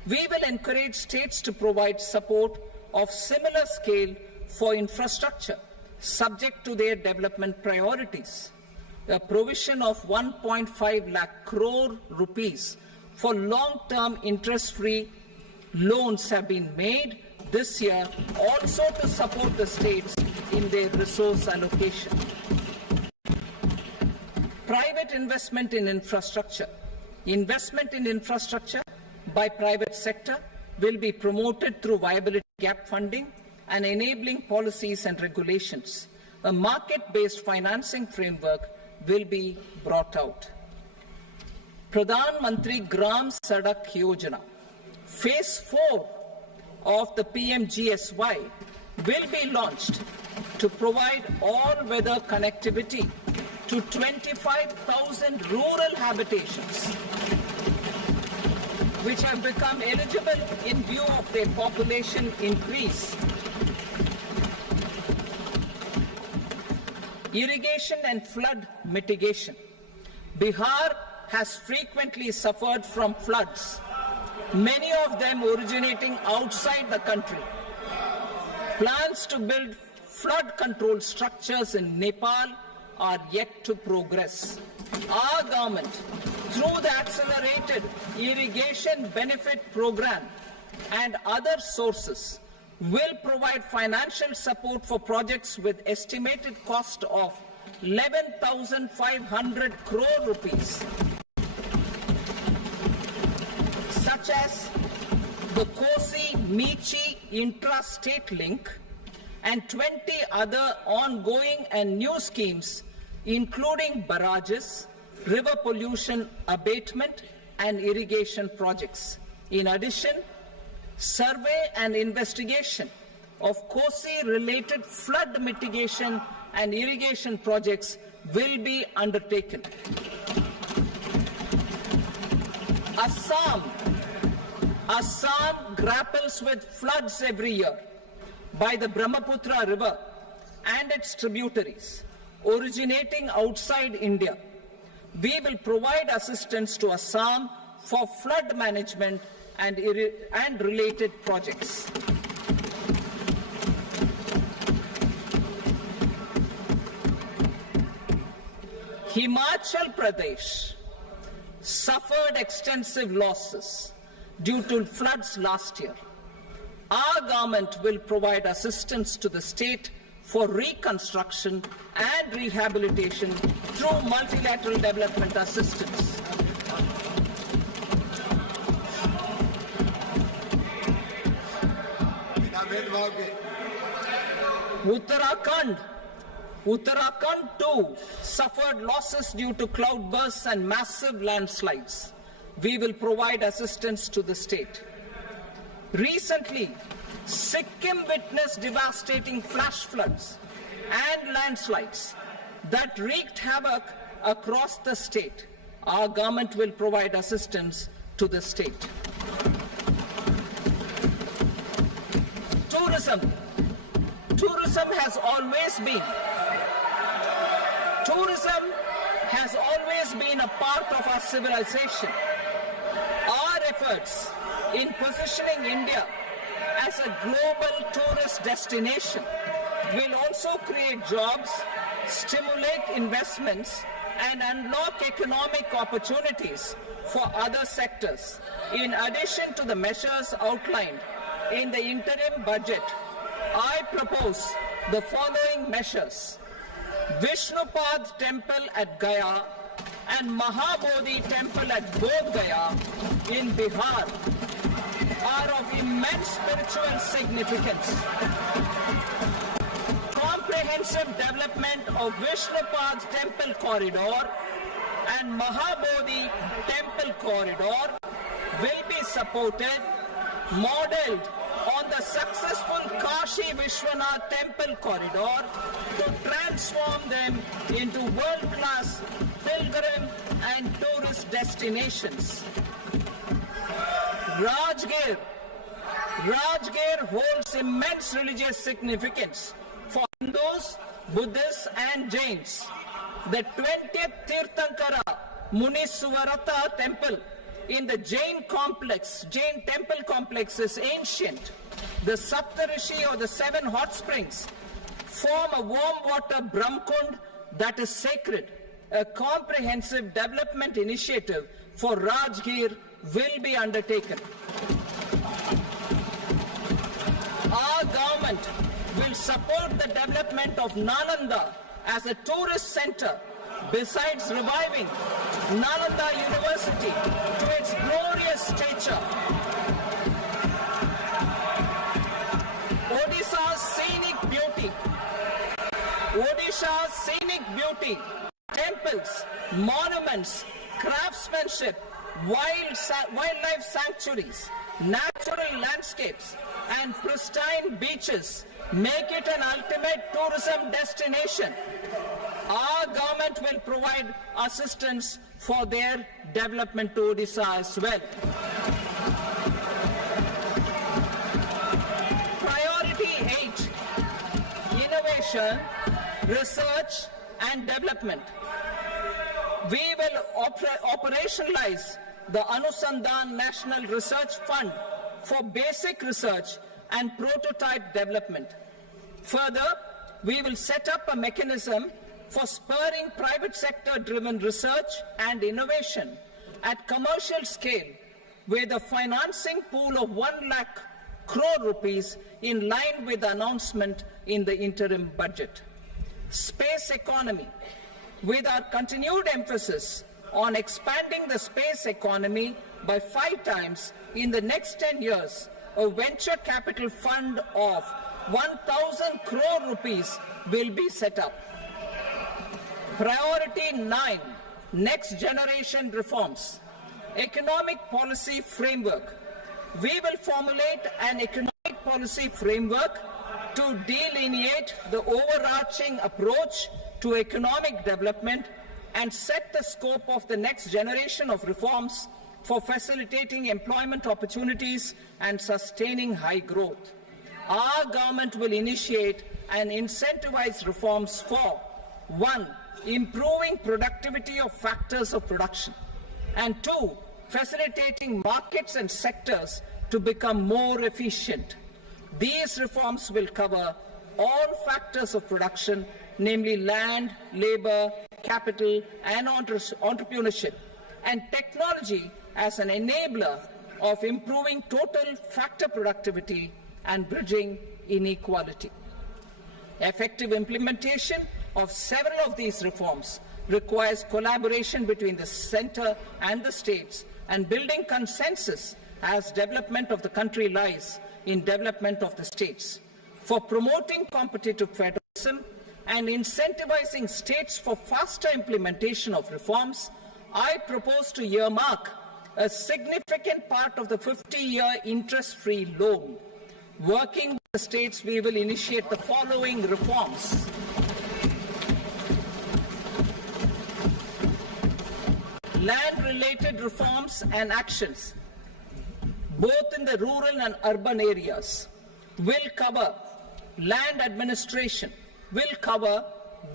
We will encourage states to provide support of similar scale for infrastructure, subject to their development priorities. A provision of 1.5 lakh crore rupees for long-term interest-free loans have been made this year, also to support the states in their resource allocation. Private investment in infrastructure. Investment in infrastructure by private sector will be promoted through viability gap funding and enabling policies and regulations. A market-based financing framework will be brought out. Pradhan Mantri Gram Sadak Yojana, Phase 4 of the PMGSY will be launched to provide all-weather connectivity to 25,000 rural habitations, which have become eligible in view of their population increase. Irrigation and flood mitigation. Bihar has frequently suffered from floods, many of them originating outside the country. Plans to build flood control structures in Nepal are yet to progress. Our government, through the Accelerated Irrigation Benefit Program and other sources, will provide financial support for projects with estimated cost of 11,500 crore rupees, such as the Kosi-Michi intra-state link and 20 other ongoing and new schemes, including barrages, river pollution abatement and irrigation projects. In addition, survey and investigation of Kosi-related flood mitigation and irrigation projects will be undertaken. Assam grapples with floods every year by the Brahmaputra River and its tributaries originating outside India. We will provide assistance to Assam for flood management and related projects. Himachal Pradesh suffered extensive losses due to floods last year. Our government will provide assistance to the state for reconstruction and rehabilitation through multilateral development assistance. भेदभाव के। Uttarakhand too suffered losses due to cloudbursts and massive landslides. We will provide assistance to the state. Recently, Sikkim witnessed devastating flash floods and landslides that wreaked havoc across the state. Our government will provide assistance to the state. Tourism has always been a part of our civilization. Our efforts in positioning India as a global tourist destination will also create jobs, stimulate investments, and unlock economic opportunities for other sectors. In addition to the measures outlined in the interim budget, I propose the following measures. Vishnupad Temple at Gaya and Mahabodhi Temple at Bodh Gaya in Bihar are of immense spiritual significance. Comprehensive development of Vishnupad Temple corridor and Mahabodhi Temple corridor will be supported, modeled on the successful Kashi Vishwanath Temple corridor to transform them into world-class pilgrim and tourist destinations. Rajgir holds immense religious significance for Hindus, Buddhists and Jains. The 20th Tirthankara Muniswarata temple in the Jain temple complex is ancient. The Saptarishi or the 7 hot springs form a warm water Brahmkund that is sacred. A comprehensive development initiative for Rajgir will be undertaken. Our government will support the development of Nalanda as a tourist center, besides reviving Nalanda University to its glorious stature. Odisha's scenic beauty, temples, monuments, craftsmanship, wildlife sanctuaries, natural landscapes, and pristine beaches make it an ultimate tourism destination. Our government will provide assistance for their development to Odisha as well. Priority 8, innovation, research and development. We will operationalize the Anusandhan National Research Fund for basic research and prototype development. Further, we will set up a mechanism for spurring private sector-driven research and innovation at commercial scale with a financing pool of 1 lakh crore rupees in line with the announcement in the interim budget. Space economy. With our continued emphasis on expanding the space economy by 5 times in the next 10 years, a venture capital fund of 1,000 crore rupees will be set up. Priority 9, next generation reforms. Economic policy framework. We will formulate an economic policy framework to delineate the overarching approach to economic development and set the scope of the next generation of reforms for facilitating employment opportunities and sustaining high growth. Our government will initiate and incentivize reforms for 1. Improving productivity of factors of production, and 2. Facilitating markets and sectors to become more efficient. These reforms will cover all factors of production, namely land, labor, capital, and entrepreneurship, and technology as an enabler of improving total factor productivity and bridging inequality. Effective implementation of several of these reforms requires collaboration between the center and the states, and building consensus as development of the country lies in development of the states. For promoting competitive federalism and incentivizing states for faster implementation of reforms, I propose to earmark a significant part of the 50-year interest-free loan. Working with the states, we will initiate the following reforms. Land-related reforms and actions, both in the rural and urban areas, will cover land administration, will cover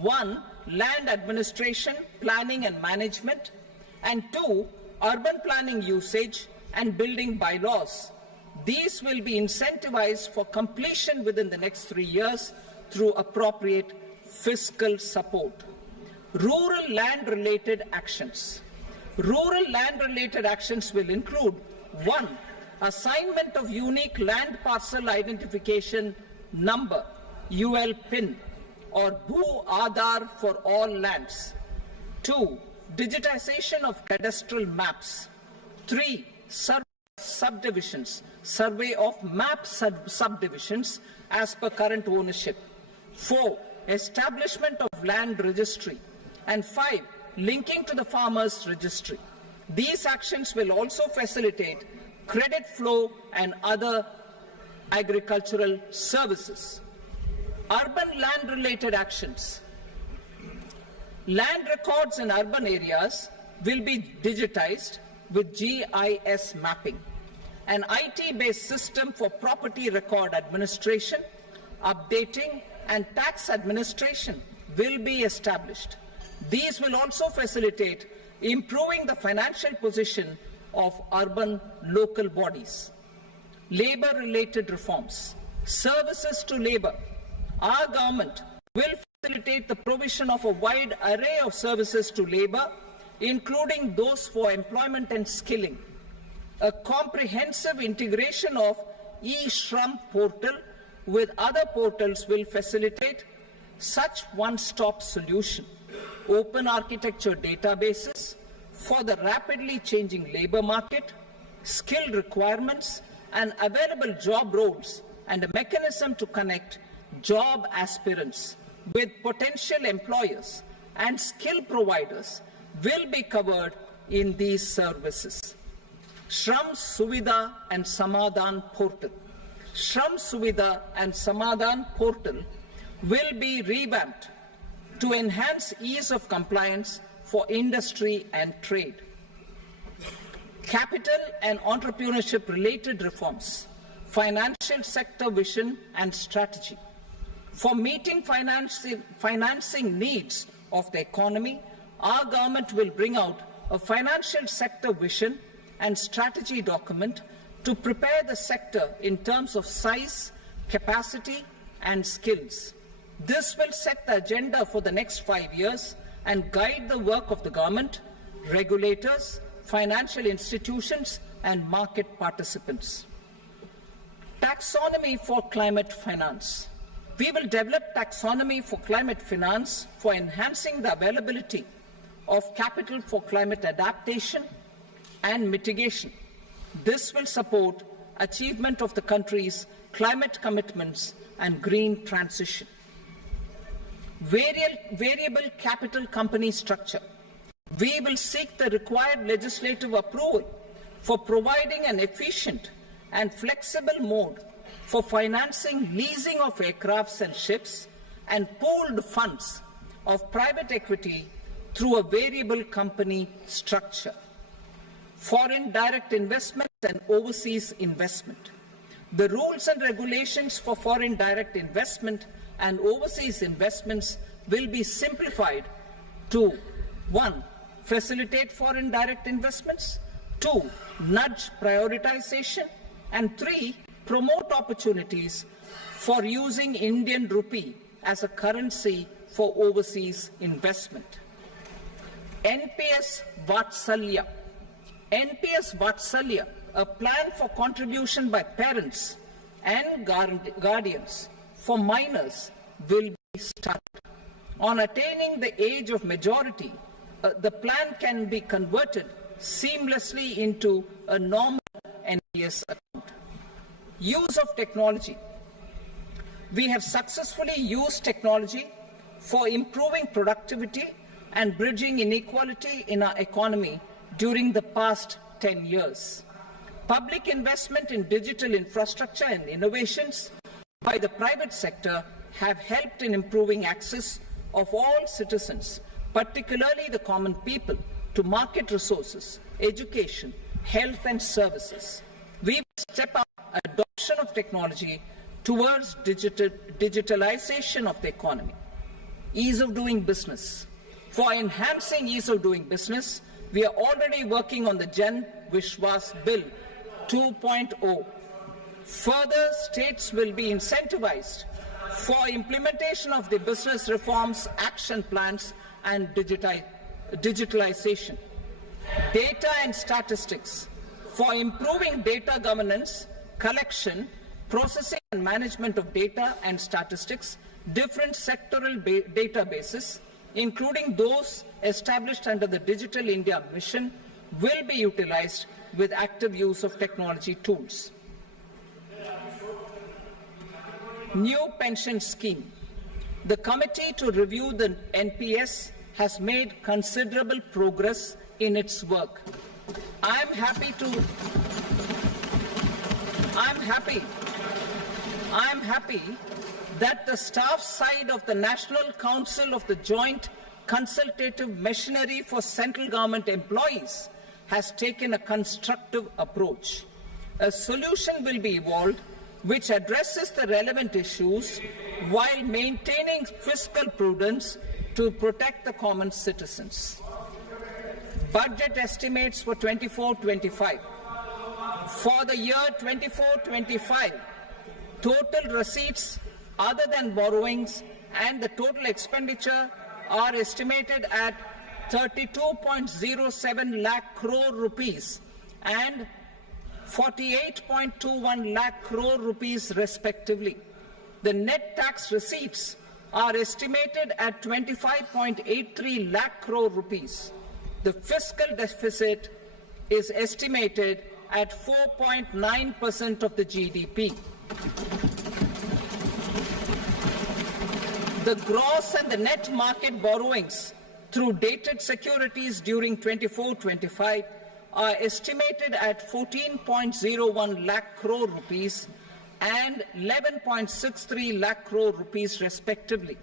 1. Land administration, planning and management, and 2. Urban planning usage and building bylaws. These will be incentivized for completion within the next 3 years through appropriate fiscal support. Rural land-related actions. Rural land-related actions will include 1. Assignment of unique land parcel identification number, UL PIN, or Bhu Aadhaar for all lands. 2. Digitization of cadastral maps. 3. Subdivisions, survey of map subdivisions as per current ownership. 4. Establishment of land registry. And 5. Linking to the farmers registry. These actions will also facilitate credit flow and other agricultural services. Urban land-related actions. Land records in urban areas will be digitized with GIS mapping. An IT-based system for property record administration, updating, and tax administration will be established. These will also facilitate improving the financial position of urban local bodies. Labor-related reforms. Services to labor. Our government will facilitate the provision of a wide array of services to labor, including those for employment and skilling. A comprehensive integration of eShram portal with other portals will facilitate such one-stop solution. Open architecture databases for the rapidly changing labor market, skill requirements, and available job roles, and a mechanism to connect job aspirants with potential employers and skill providers will be covered in these services. Shram Suvidha and Samadhan portal. Shram Suvidha and Samadhan portal will be revamped to enhance ease of compliance for industry and trade. Capital and entrepreneurship related reforms. Financial sector vision and strategy. For meeting financing needs of the economy, our government will bring out a financial sector vision and strategy document to prepare the sector in terms of size, capacity, and skills. This will set the agenda for the next 5 years and guide the work of the government, regulators, financial institutions, and market participants. Taxonomy for climate finance. We will develop taxonomy for climate finance for enhancing the availability of capital for climate adaptation and mitigation. This will support achievement of the country's climate commitments and green transition. Variable capital company structure. We will seek the required legislative approval for providing an efficient and flexible mode for financing leasing of aircrafts and ships and pooled funds of private equity through a variable company structure. Foreign direct investment and overseas investment. The rules and regulations for foreign direct investment and overseas investments will be simplified to 1. Facilitate foreign direct investments, 2. Nudge prioritization, and 3. Promote opportunities for using Indian rupee as a currency for overseas investment. NPS Vatsalya. NPS Vatsalya, a plan for contribution by parents and guardians for minors, will be started. On attaining the age of majority, the plan can be converted seamlessly into a normal NPS account. Use of technology. We have successfully used technology for improving productivity and bridging inequality in our economy during the past 10 years. Public investment in digital infrastructure and innovations by the private sector have helped in improving access of all citizens, particularly the common people, to market resources, education, health and services. We will step up adoption of technology towards digitalization of the economy. Ease of doing business. For enhancing ease of doing business, we are already working on the Jan Vishwas Bill 2.0. Further, states will be incentivized for implementation of the business reforms, action plans and digitalization. Data and statistics. For improving data governance, collection, processing and management of data and statistics, different sectoral databases, including those established under the Digital India Mission, will be utilized with active use of technology tools. New pension scheme. The committee to review the NPS has made considerable progress in its work. I'm happy that the staff side of the National Council of the Joint Consultative Machinery for Central Government Employees has taken a constructive approach. A solution will be evolved which addresses the relevant issues while maintaining fiscal prudence to protect the common citizens. Budget estimates for 24-25. For the year 24-25, total receipts other than borrowings and the total expenditure are estimated at 32.07 lakh crore rupees and 48.21 lakh crore rupees respectively. The net tax receipts are estimated at 25.83 lakh crore rupees. The fiscal deficit is estimated at 4.9% of the GDP. The gross and the net market borrowings through dated securities during 24-25 are estimated at 14.01 lakh crore rupees and 11.63 lakh crore rupees respectively.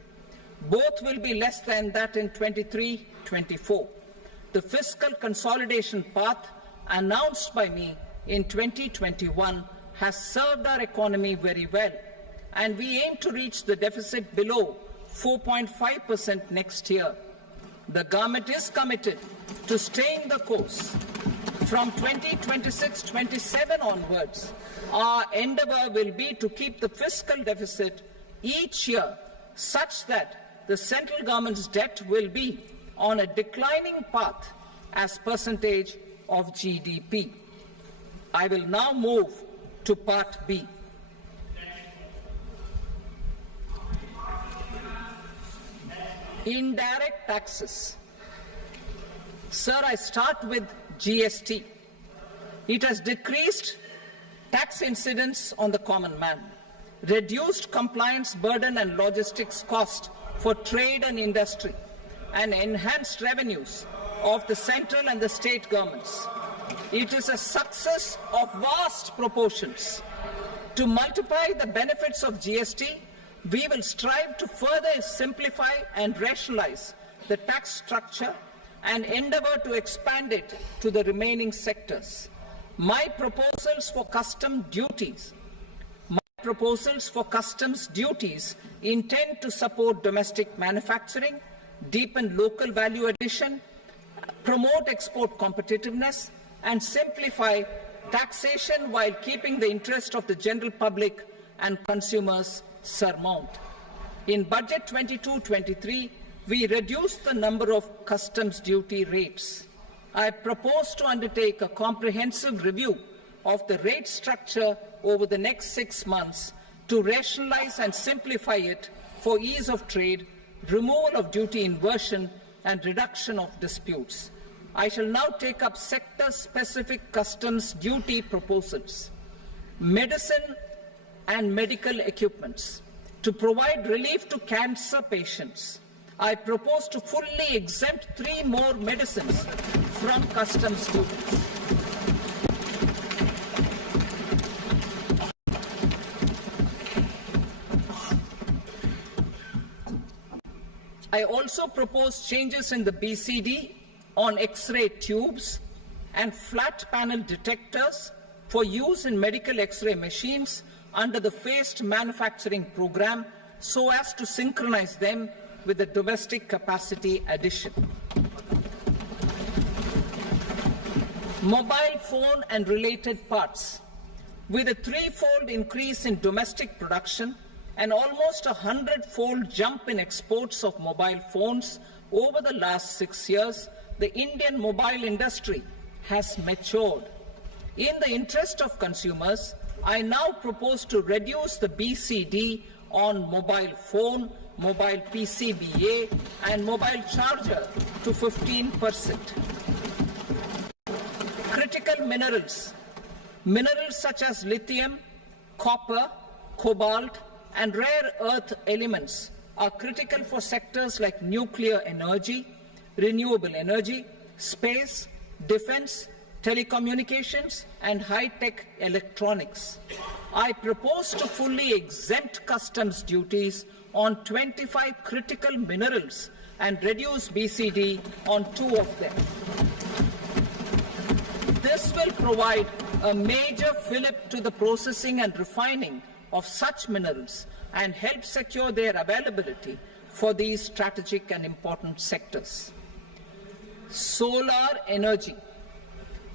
Both will be less than that in 23-24. The fiscal consolidation path announced by me in 2021 has served our economy very well, and we aim to reach the deficit below 4.5% next year. The government is committed to staying the course. From 2026-27 onwards, our endeavour will be to keep the fiscal deficit each year such that the central government's debt will be on a declining path as percentage of GDP. I will now move to Part B. Indirect taxes. Sir, I start with GST. It has decreased tax incidence on the common man, reduced compliance burden and logistics cost for trade and industry, and enhanced revenues of the central and the state governments. It is a success of vast proportions. To multiply the benefits of GST, we will strive to further simplify and rationalize the tax structure and endeavour to expand it to the remaining sectors. My proposals for customs duties intend to support domestic manufacturing, deepen local value addition, promote export competitiveness, and simplify taxation while keeping the interest of the general public and consumers surmount. In Budget 22-23, we reduced the number of customs duty rates. I propose to undertake a comprehensive review of the rate structure over the next 6 months to rationalize and simplify it for ease of trade, removal of duty inversion, and reduction of disputes. I shall now take up sector-specific customs duty proposals. medicine and medical equipments. To provide relief to cancer patients, I propose to fully exempt 3 more medicines from customs duties. I also propose changes in the BCD on X-ray tubes and flat panel detectors for use in medical X-ray machines under the phased manufacturing program so as to synchronize them with the domestic capacity addition. Mobile phone and related parts. With a 3-fold increase in domestic production and almost a 100-fold jump in exports of mobile phones over the last 6 years, the Indian mobile industry has matured. In the interest of consumers, I now propose to reduce the BCD on mobile phone, mobile PCBA, and mobile charger to 15%. Critical minerals. Minerals such as lithium, copper, cobalt, and rare earth elements are critical for sectors like nuclear energy, renewable energy, space, defense, telecommunications, and high-tech electronics. I propose to fully exempt customs duties on 25 critical minerals and reduce BCD on 2 of them. This will provide a major fillip to the processing and refining of such minerals and help secure their availability for these strategic and important sectors. Solar energy.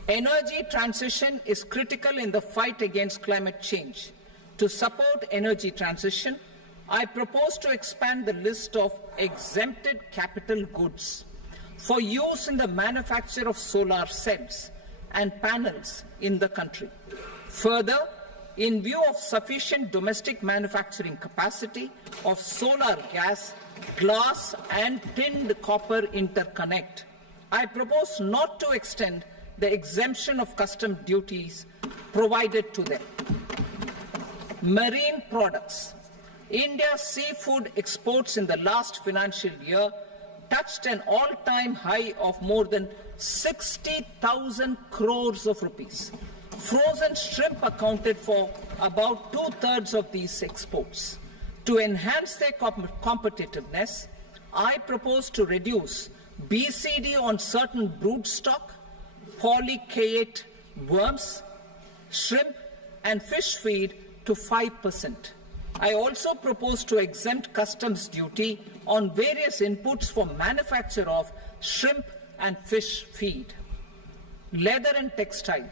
Energy transition is critical in the fight against climate change. To support energy transition, I propose to expand the list of exempted capital goods for use in the manufacture of solar cells and panels in the country. Further, in view of sufficient domestic manufacturing capacity of solar gas, glass and tinned copper interconnect, I propose not to extend the exemption of custom duties provided to them. Marine products. India's seafood exports in the last financial year touched an all-time high of more than 60,000 crores of rupees. Frozen shrimp accounted for about 2/3 of these exports. To enhance their competitiveness, I propose to reduce BCD on certain broodstock, polychaete worms, shrimp, and fish feed to 5%. I also propose to exempt customs duty on various inputs for manufacture of shrimp and fish feed. Leather and textile.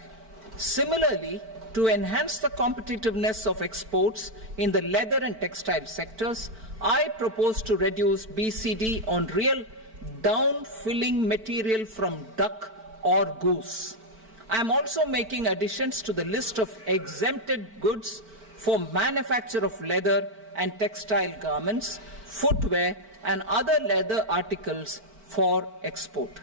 Similarly, to enhance the competitiveness of exports in the leather and textile sectors, I propose to reduce BCD on real down-filling material from duck or goose. I am also making additions to the list of exempted goods for manufacture of leather and textile garments, footwear, and other leather articles for export.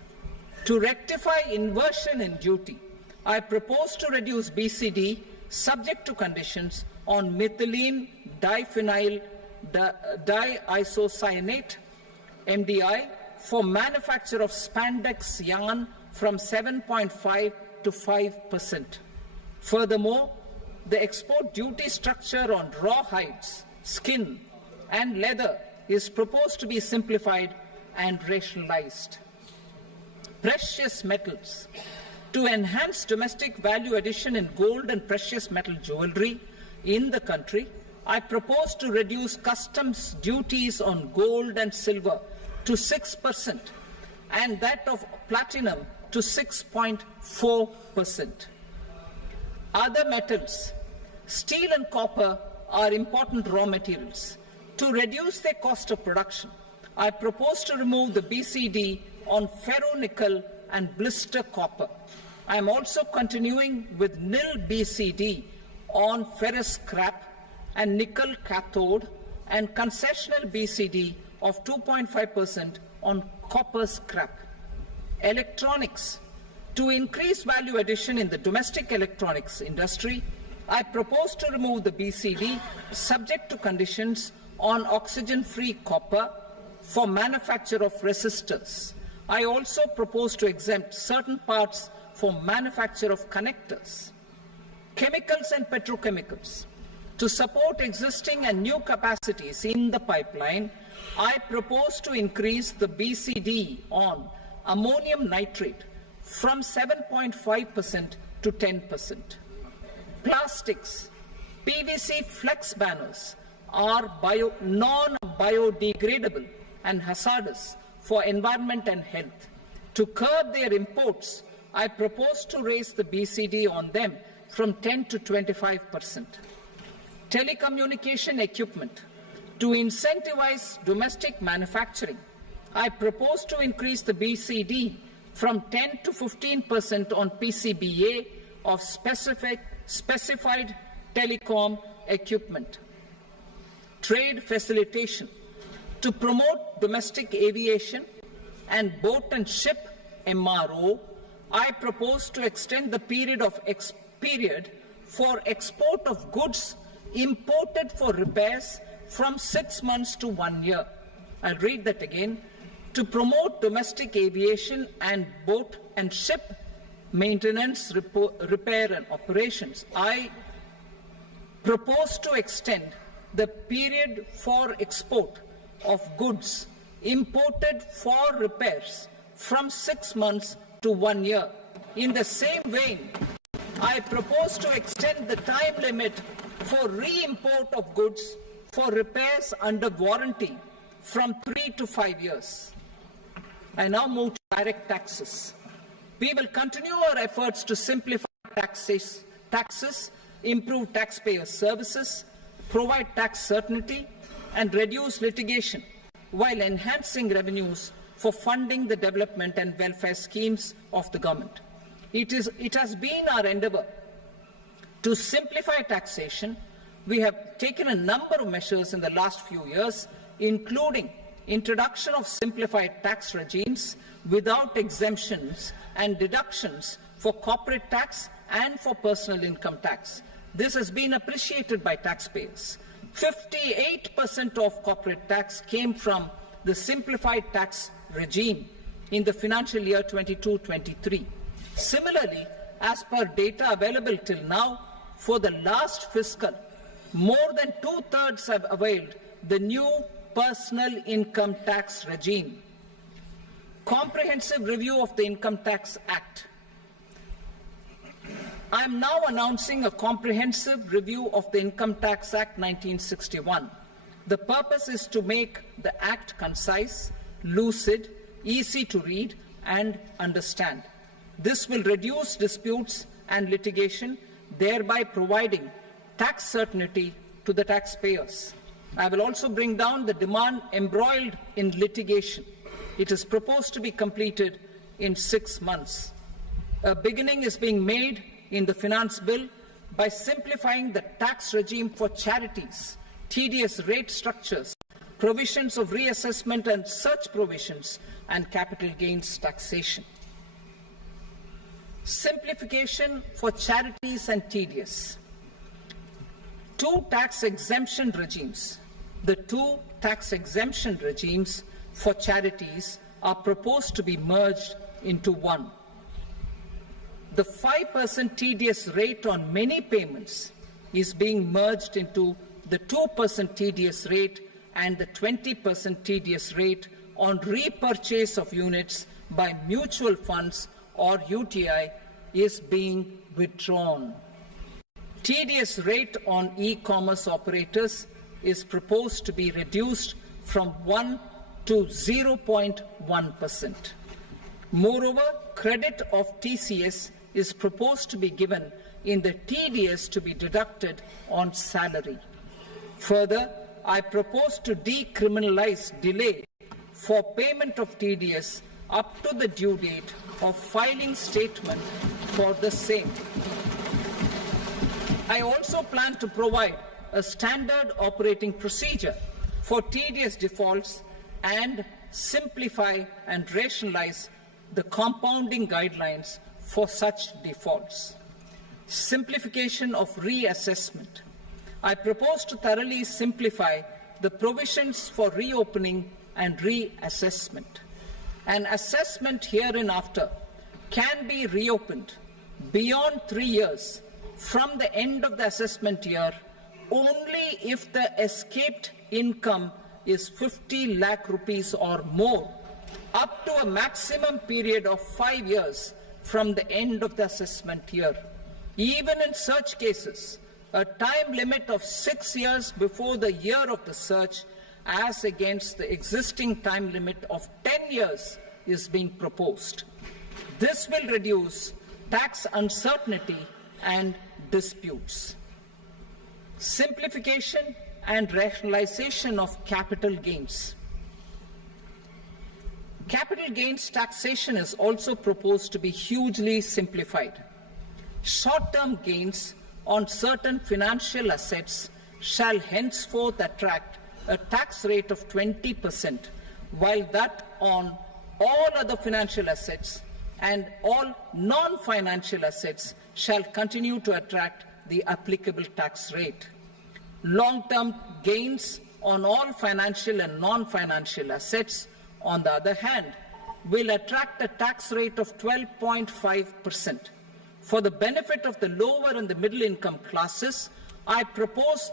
To rectify inversion in duty, I propose to reduce BCD subject to conditions on methylene diphenyl diisocyanate (MDI) for manufacture of spandex yarn from 7.5 to 5%. Furthermore, the export duty structure on raw hides, skin, and leather is proposed to be simplified and rationalized. Precious metals. To enhance domestic value addition in gold and precious metal jewelry in the country, I propose to reduce customs duties on gold and silver to 6% and that of platinum to 6.4%. Other metals. Steel and copper are important raw materials. To reduce their cost of production, I propose to remove the BCD on ferronickel and blister copper. I am also continuing with nil BCD on ferrous scrap and nickel cathode and concessional BCD of 2.5% on copper scrap. Electronics. To increase value addition in the domestic electronics industry, I propose to remove the BCD subject to conditions on oxygen-free copper for manufacture of resistors. I also propose to exempt certain parts for manufacture of connectors. Chemicals and petrochemicals. To support existing and new capacities in the pipeline, I propose to increase the BCD on ammonium nitrate from 7.5% to 10%. Plastics. PVC flex banners are non-biodegradable and hazardous for environment and health. To curb their imports, I propose to raise the BCD on them from 10 to 25%. Telecommunication equipment. To incentivize domestic manufacturing, I propose to increase the BCD from 10 to 15% on PCBA of specified telecom equipment. Trade facilitation. To promote domestic aviation and boat and ship MRO, I propose to extend the period for export of goods imported for repairs from 6 months to 1 year. I'll read that again. To promote domestic aviation and boat and ship maintenance, repair and operations, I propose to extend the period for export of goods imported for repairs from 6 months to 1 year. In the same vein, I propose to extend the time limit for re-import of goods for repairs under warranty from 3 to 5 years. I now move to direct taxes. We will continue our efforts to simplify taxes, improve taxpayer services, provide tax certainty, and reduce litigation while enhancing revenues for funding the development and welfare schemes of the government. It has been our endeavour to simplify taxation. We have taken a number of measures in the last few years, including introduction of simplified tax regimes without exemptions and deductions for corporate tax and for personal income tax. This has been appreciated by taxpayers. 58% of corporate tax came from the simplified tax regime in the financial year 22-23. Similarly, as per data available till now, for the last fiscal, more than 2/3 have availed the new personal income tax regime. Comprehensive review of the Income Tax Act. I am now announcing a comprehensive review of the Income Tax Act 1961. The purpose is to make the Act concise, lucid, easy to read and understand. This will reduce disputes and litigation, thereby providing tax certainty to the taxpayers. I will also bring down the demand embroiled in litigation. It is proposed to be completed in 6 months. A beginning is being made in the Finance Bill by simplifying the tax regime for charities, TDS rate structures, provisions of reassessment and such provisions, and capital gains taxation. Simplification for charities and TDS. Two tax exemption regimes. The two tax exemption regimes for charities are proposed to be merged into one. The 5% TDS rate on many payments is being merged into the 2% TDS rate, and the 20% TDS rate on repurchase of units by mutual funds or UTI is being withdrawn. TDS rate on e-commerce operators is proposed to be reduced from 1 to 0.1%. Moreover, credit of TCS is proposed to be given in the TDS to be deducted on salary. Further, I propose to decriminalize delay for payment of TDS up to the due date of filing statement for the same. I also plan to provide a standard operating procedure for TDS defaults and simplify and rationalize the compounding guidelines for such defaults. simplification of reassessment. I propose to thoroughly simplify the provisions for reopening and reassessment. An assessment hereinafter can be reopened beyond 3 years from the end of the assessment year only if the escaped income is 50 lakh rupees or more, up to a maximum period of 5 years from the end of the assessment year. Even in such cases, a time limit of 6 years before the year of the search, as against the existing time limit of 10 years, is being proposed. This will reduce tax uncertainty and disputes. Simplification and rationalization of capital gains. Capital gains taxation is also proposed to be hugely simplified. Short-term gains on certain financial assets shall henceforth attract a tax rate of 20%, while that on all other financial assets and all non-financial assets shall continue to attract the applicable tax rate. Long-term gains on all financial and non-financial assets, on the other hand, will attract a tax rate of 12.5%. For the benefit of the lower and the middle income classes, I propose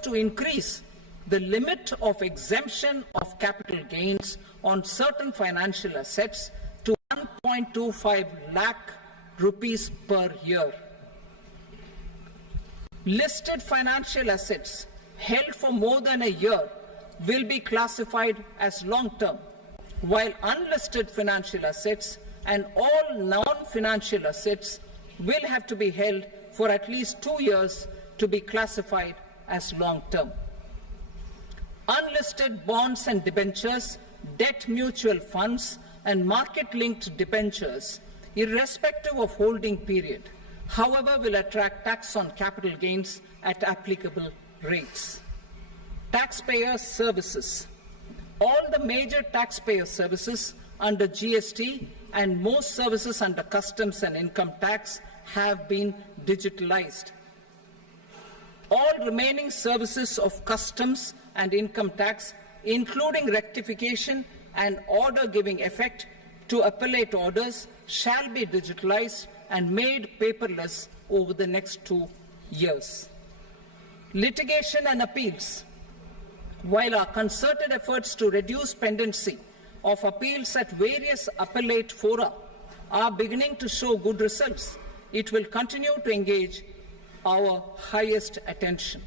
to increase the limit of exemption of capital gains on certain financial assets to 1.25 lakh rupees per year. Listed financial assets held for more than a year will be classified as long-term, while unlisted financial assets and all non-financial assets will have to be held for at least 2 years to be classified as long-term. Unlisted bonds and debentures, debt mutual funds, and market-linked debentures, irrespective of holding period, however, will attract tax on capital gains at applicable rates. Taxpayer services. All the major taxpayer services under GST and most services under customs and income tax have been digitalized. All remaining services of customs and income tax, including rectification and order giving effect to appellate orders, shall be digitalized and made paperless over the next 2 years. Litigation and appeals. While our concerted efforts to reduce pendency of appeals at various appellate fora are beginning to show good results, it will continue to engage our highest attention.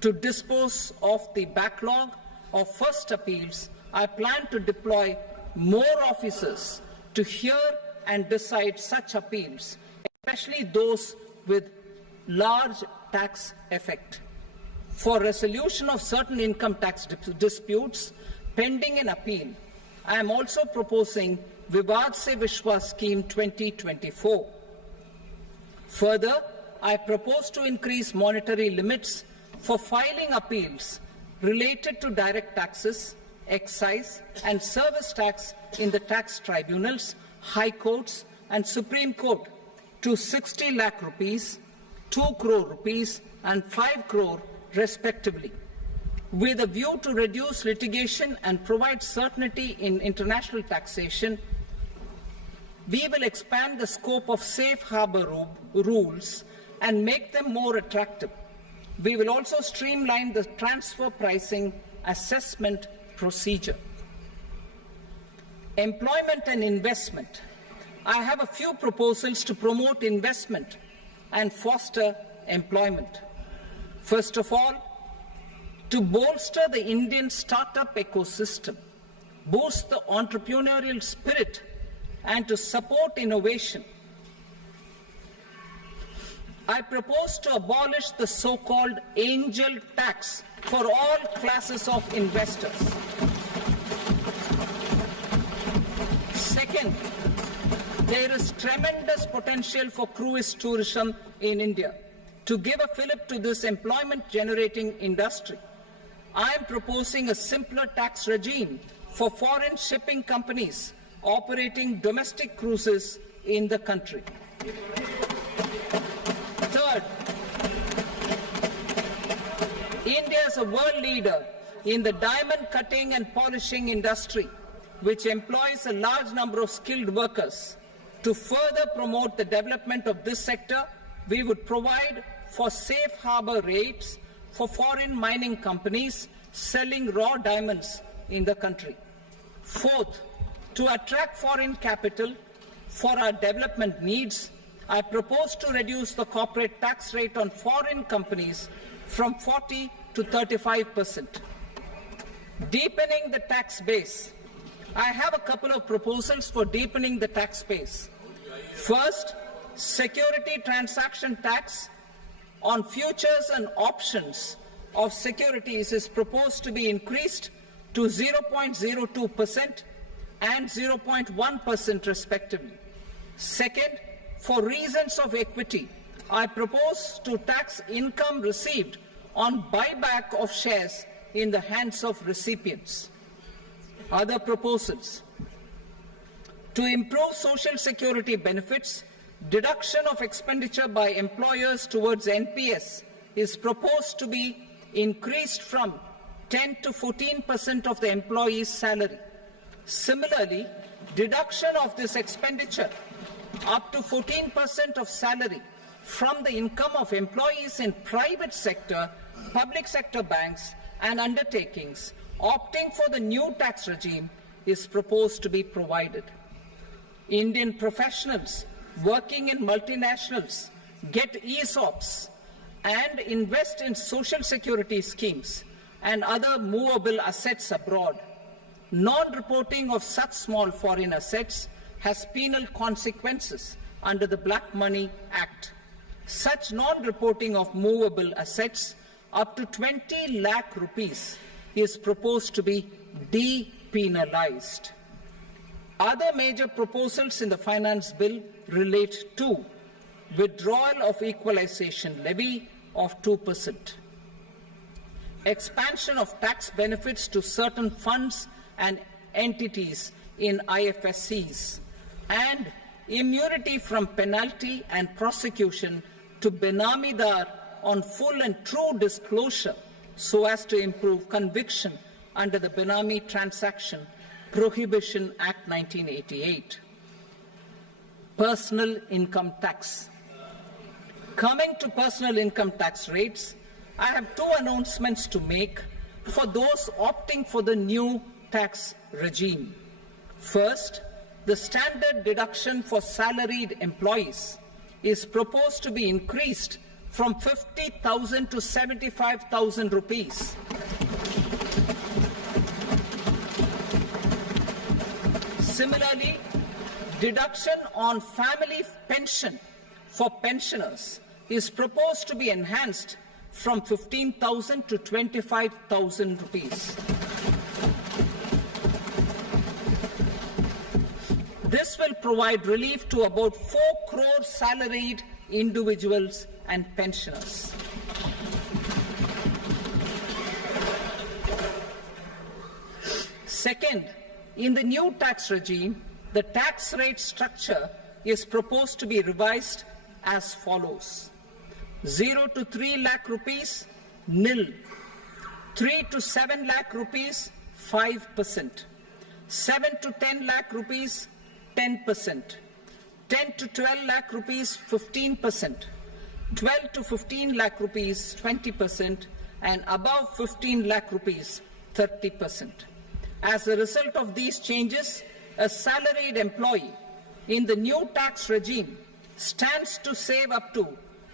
To dispose of the backlog of first appeals, I plan to deploy more officers to hear and decide such appeals, especially those with large tax effect. For resolution of certain income tax disputes pending an appeal, I am also proposing Vivad Se Vishwas Scheme 2024. Further, I propose to increase monetary limits for filing appeals related to direct taxes, excise and service tax in the tax tribunals, high courts and Supreme Court to 60 lakh rupees, 2 crore rupees and 5 crore respectively. With a view to reduce litigation and provide certainty in international taxation, we will expand the scope of safe harbor rules and make them more attractive. We will also streamline the transfer pricing assessment procedure. Employment and investment. I have a few proposals to promote investment and foster employment. First of all, to bolster the Indian startup ecosystem, boost the entrepreneurial spirit, and to support innovation, I propose to abolish the so-called angel tax for all classes of investors. Second, there is tremendous potential for cruise tourism in India. To give a fillip to this employment-generating industry, I am proposing a simpler tax regime for foreign shipping companies operating domestic cruises in the country. India is a world leader in the diamond cutting and polishing industry, which employs a large number of skilled workers. To further promote the development of this sector, we would provide for safe harbor rates for foreign mining companies selling raw diamonds in the country. Fourth, to attract foreign capital for our development needs, I propose to reduce the corporate tax rate on foreign companies from 40 to 35%. Deepening the tax base. I have a couple of proposals for deepening the tax base. First, security transaction tax on futures and options of securities is proposed to be increased to 0.02% and 0.1% respectively. Second, for reasons of equity, I propose to tax income received on buyback of shares in the hands of recipients. Other proposals. To improve social security benefits, deduction of expenditure by employers towards NPS is proposed to be increased from 10 to 14% of the employee's salary. Similarly, deduction of this expenditure up to 14% of salary from the income of employees in private sector, public sector banks and undertakings opting for the new tax regime is proposed to be provided. Indian professionals working in multinationals get ESOPs and invest in social security schemes and other movable assets abroad. Non-reporting of such small foreign assets has penal consequences under the Black Money Act. Such non-reporting of movable assets up to 20 lakh rupees is proposed to be depenalized. Other major proposals in the finance bill relate to withdrawal of equalization levy of 2%, expansion of tax benefits to certain funds and entities in IFSCs, and immunity from penalty and prosecution to Benamidar on full and true disclosure so as to improve conviction under the Benami Transaction Prohibition Act 1988. Personal income tax. Coming to personal income tax rates, I have two announcements to make for those opting for the new tax regime. First, the standard deduction for salaried employees is proposed to be increased from 50,000 to 75,000 rupees. Similarly, deduction on family pension for pensioners is proposed to be enhanced from 15,000 to 25,000 rupees. This will provide relief to about 4 crore salaried individuals and pensioners. Second, in the new tax regime, the tax rate structure is proposed to be revised as follows. 0 to 3 lakh rupees, nil. 3 to 7 lakh rupees, 5%. 7 to 10 lakh rupees, 10%. 10 to 12 lakh rupees, 15%. 12 to 15 lakh rupees, 20%. And above 15 lakh rupees, 30%. As a result of these changes, a salaried employee in the new tax regime stands to save up to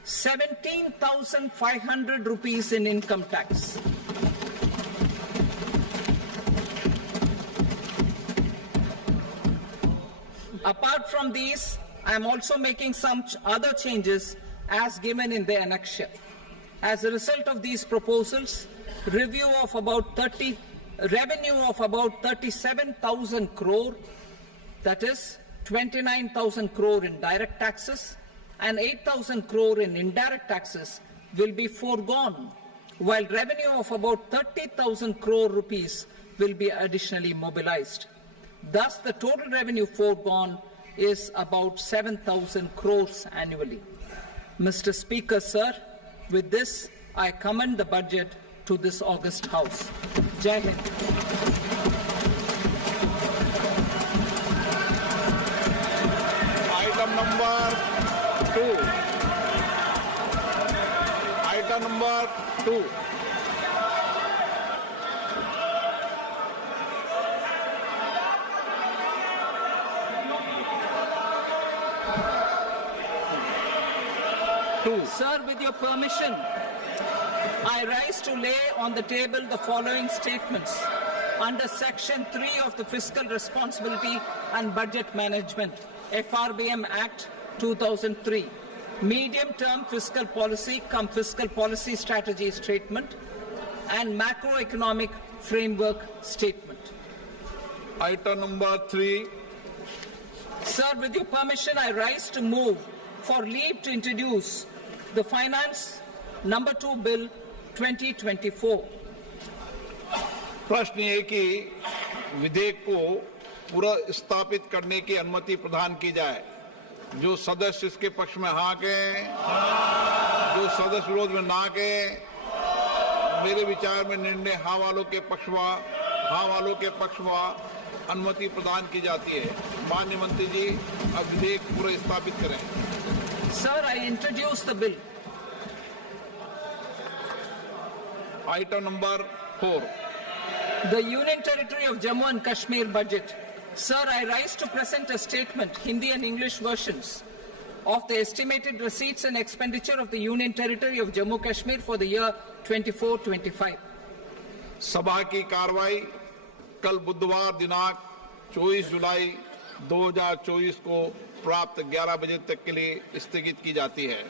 17,500 rupees in income tax. Apart from these, I am also making some other changes as given in the annexure. As a result of these proposals, revenue of about 37,000 crore, that is 29,000 crore in direct taxes and 8,000 crore in indirect taxes will be foregone, while revenue of about 30,000 crore rupees will be additionally mobilized. Thus, the total revenue foregone is about 7,000 crores annually. Mr. Speaker, sir, with this, I commend the budget to this august House. Jai Hind. Item number 2. Item number 2. Sir, with your permission, I rise to lay on the table the following statements under Section 3 of the Fiscal Responsibility and Budget Management, FRBM Act 2003, Medium-Term Fiscal Policy cum Fiscal Policy Strategy Statement and Macroeconomic Framework Statement. Item number 3. Sir, with your permission, I rise to move for leave to introduce the Finance Number 2 Bill 2024. प्रश्न ये कि विधेयक को पूरा स्थापित करने की अनुमति प्रदान की जाए। जो सदस्य इसके पक्ष में हाँ कहें, जो सदस्य विरोध में ना कहें। मेरे विचार में निर्णय हाँ वालों के पक्ष में अनुमति प्रदान की जाती है। माननीय मंत्री जी, अब विधेयक पूरा स्थापित करें। Sir, I introduce the bill. Item number 4. The Union Territory of Jammu and Kashmir budget. Sir, I rise to present a statement, Hindi and English versions, of the estimated receipts and expenditure of the Union Territory of Jammu and Kashmir for the year 24-25. सभा की कार्रवाई कल बुधवार दिनांक 24 जुलाई 2024 को प्राप्त 11 बजे तक के लिए स्थगित की जाती है।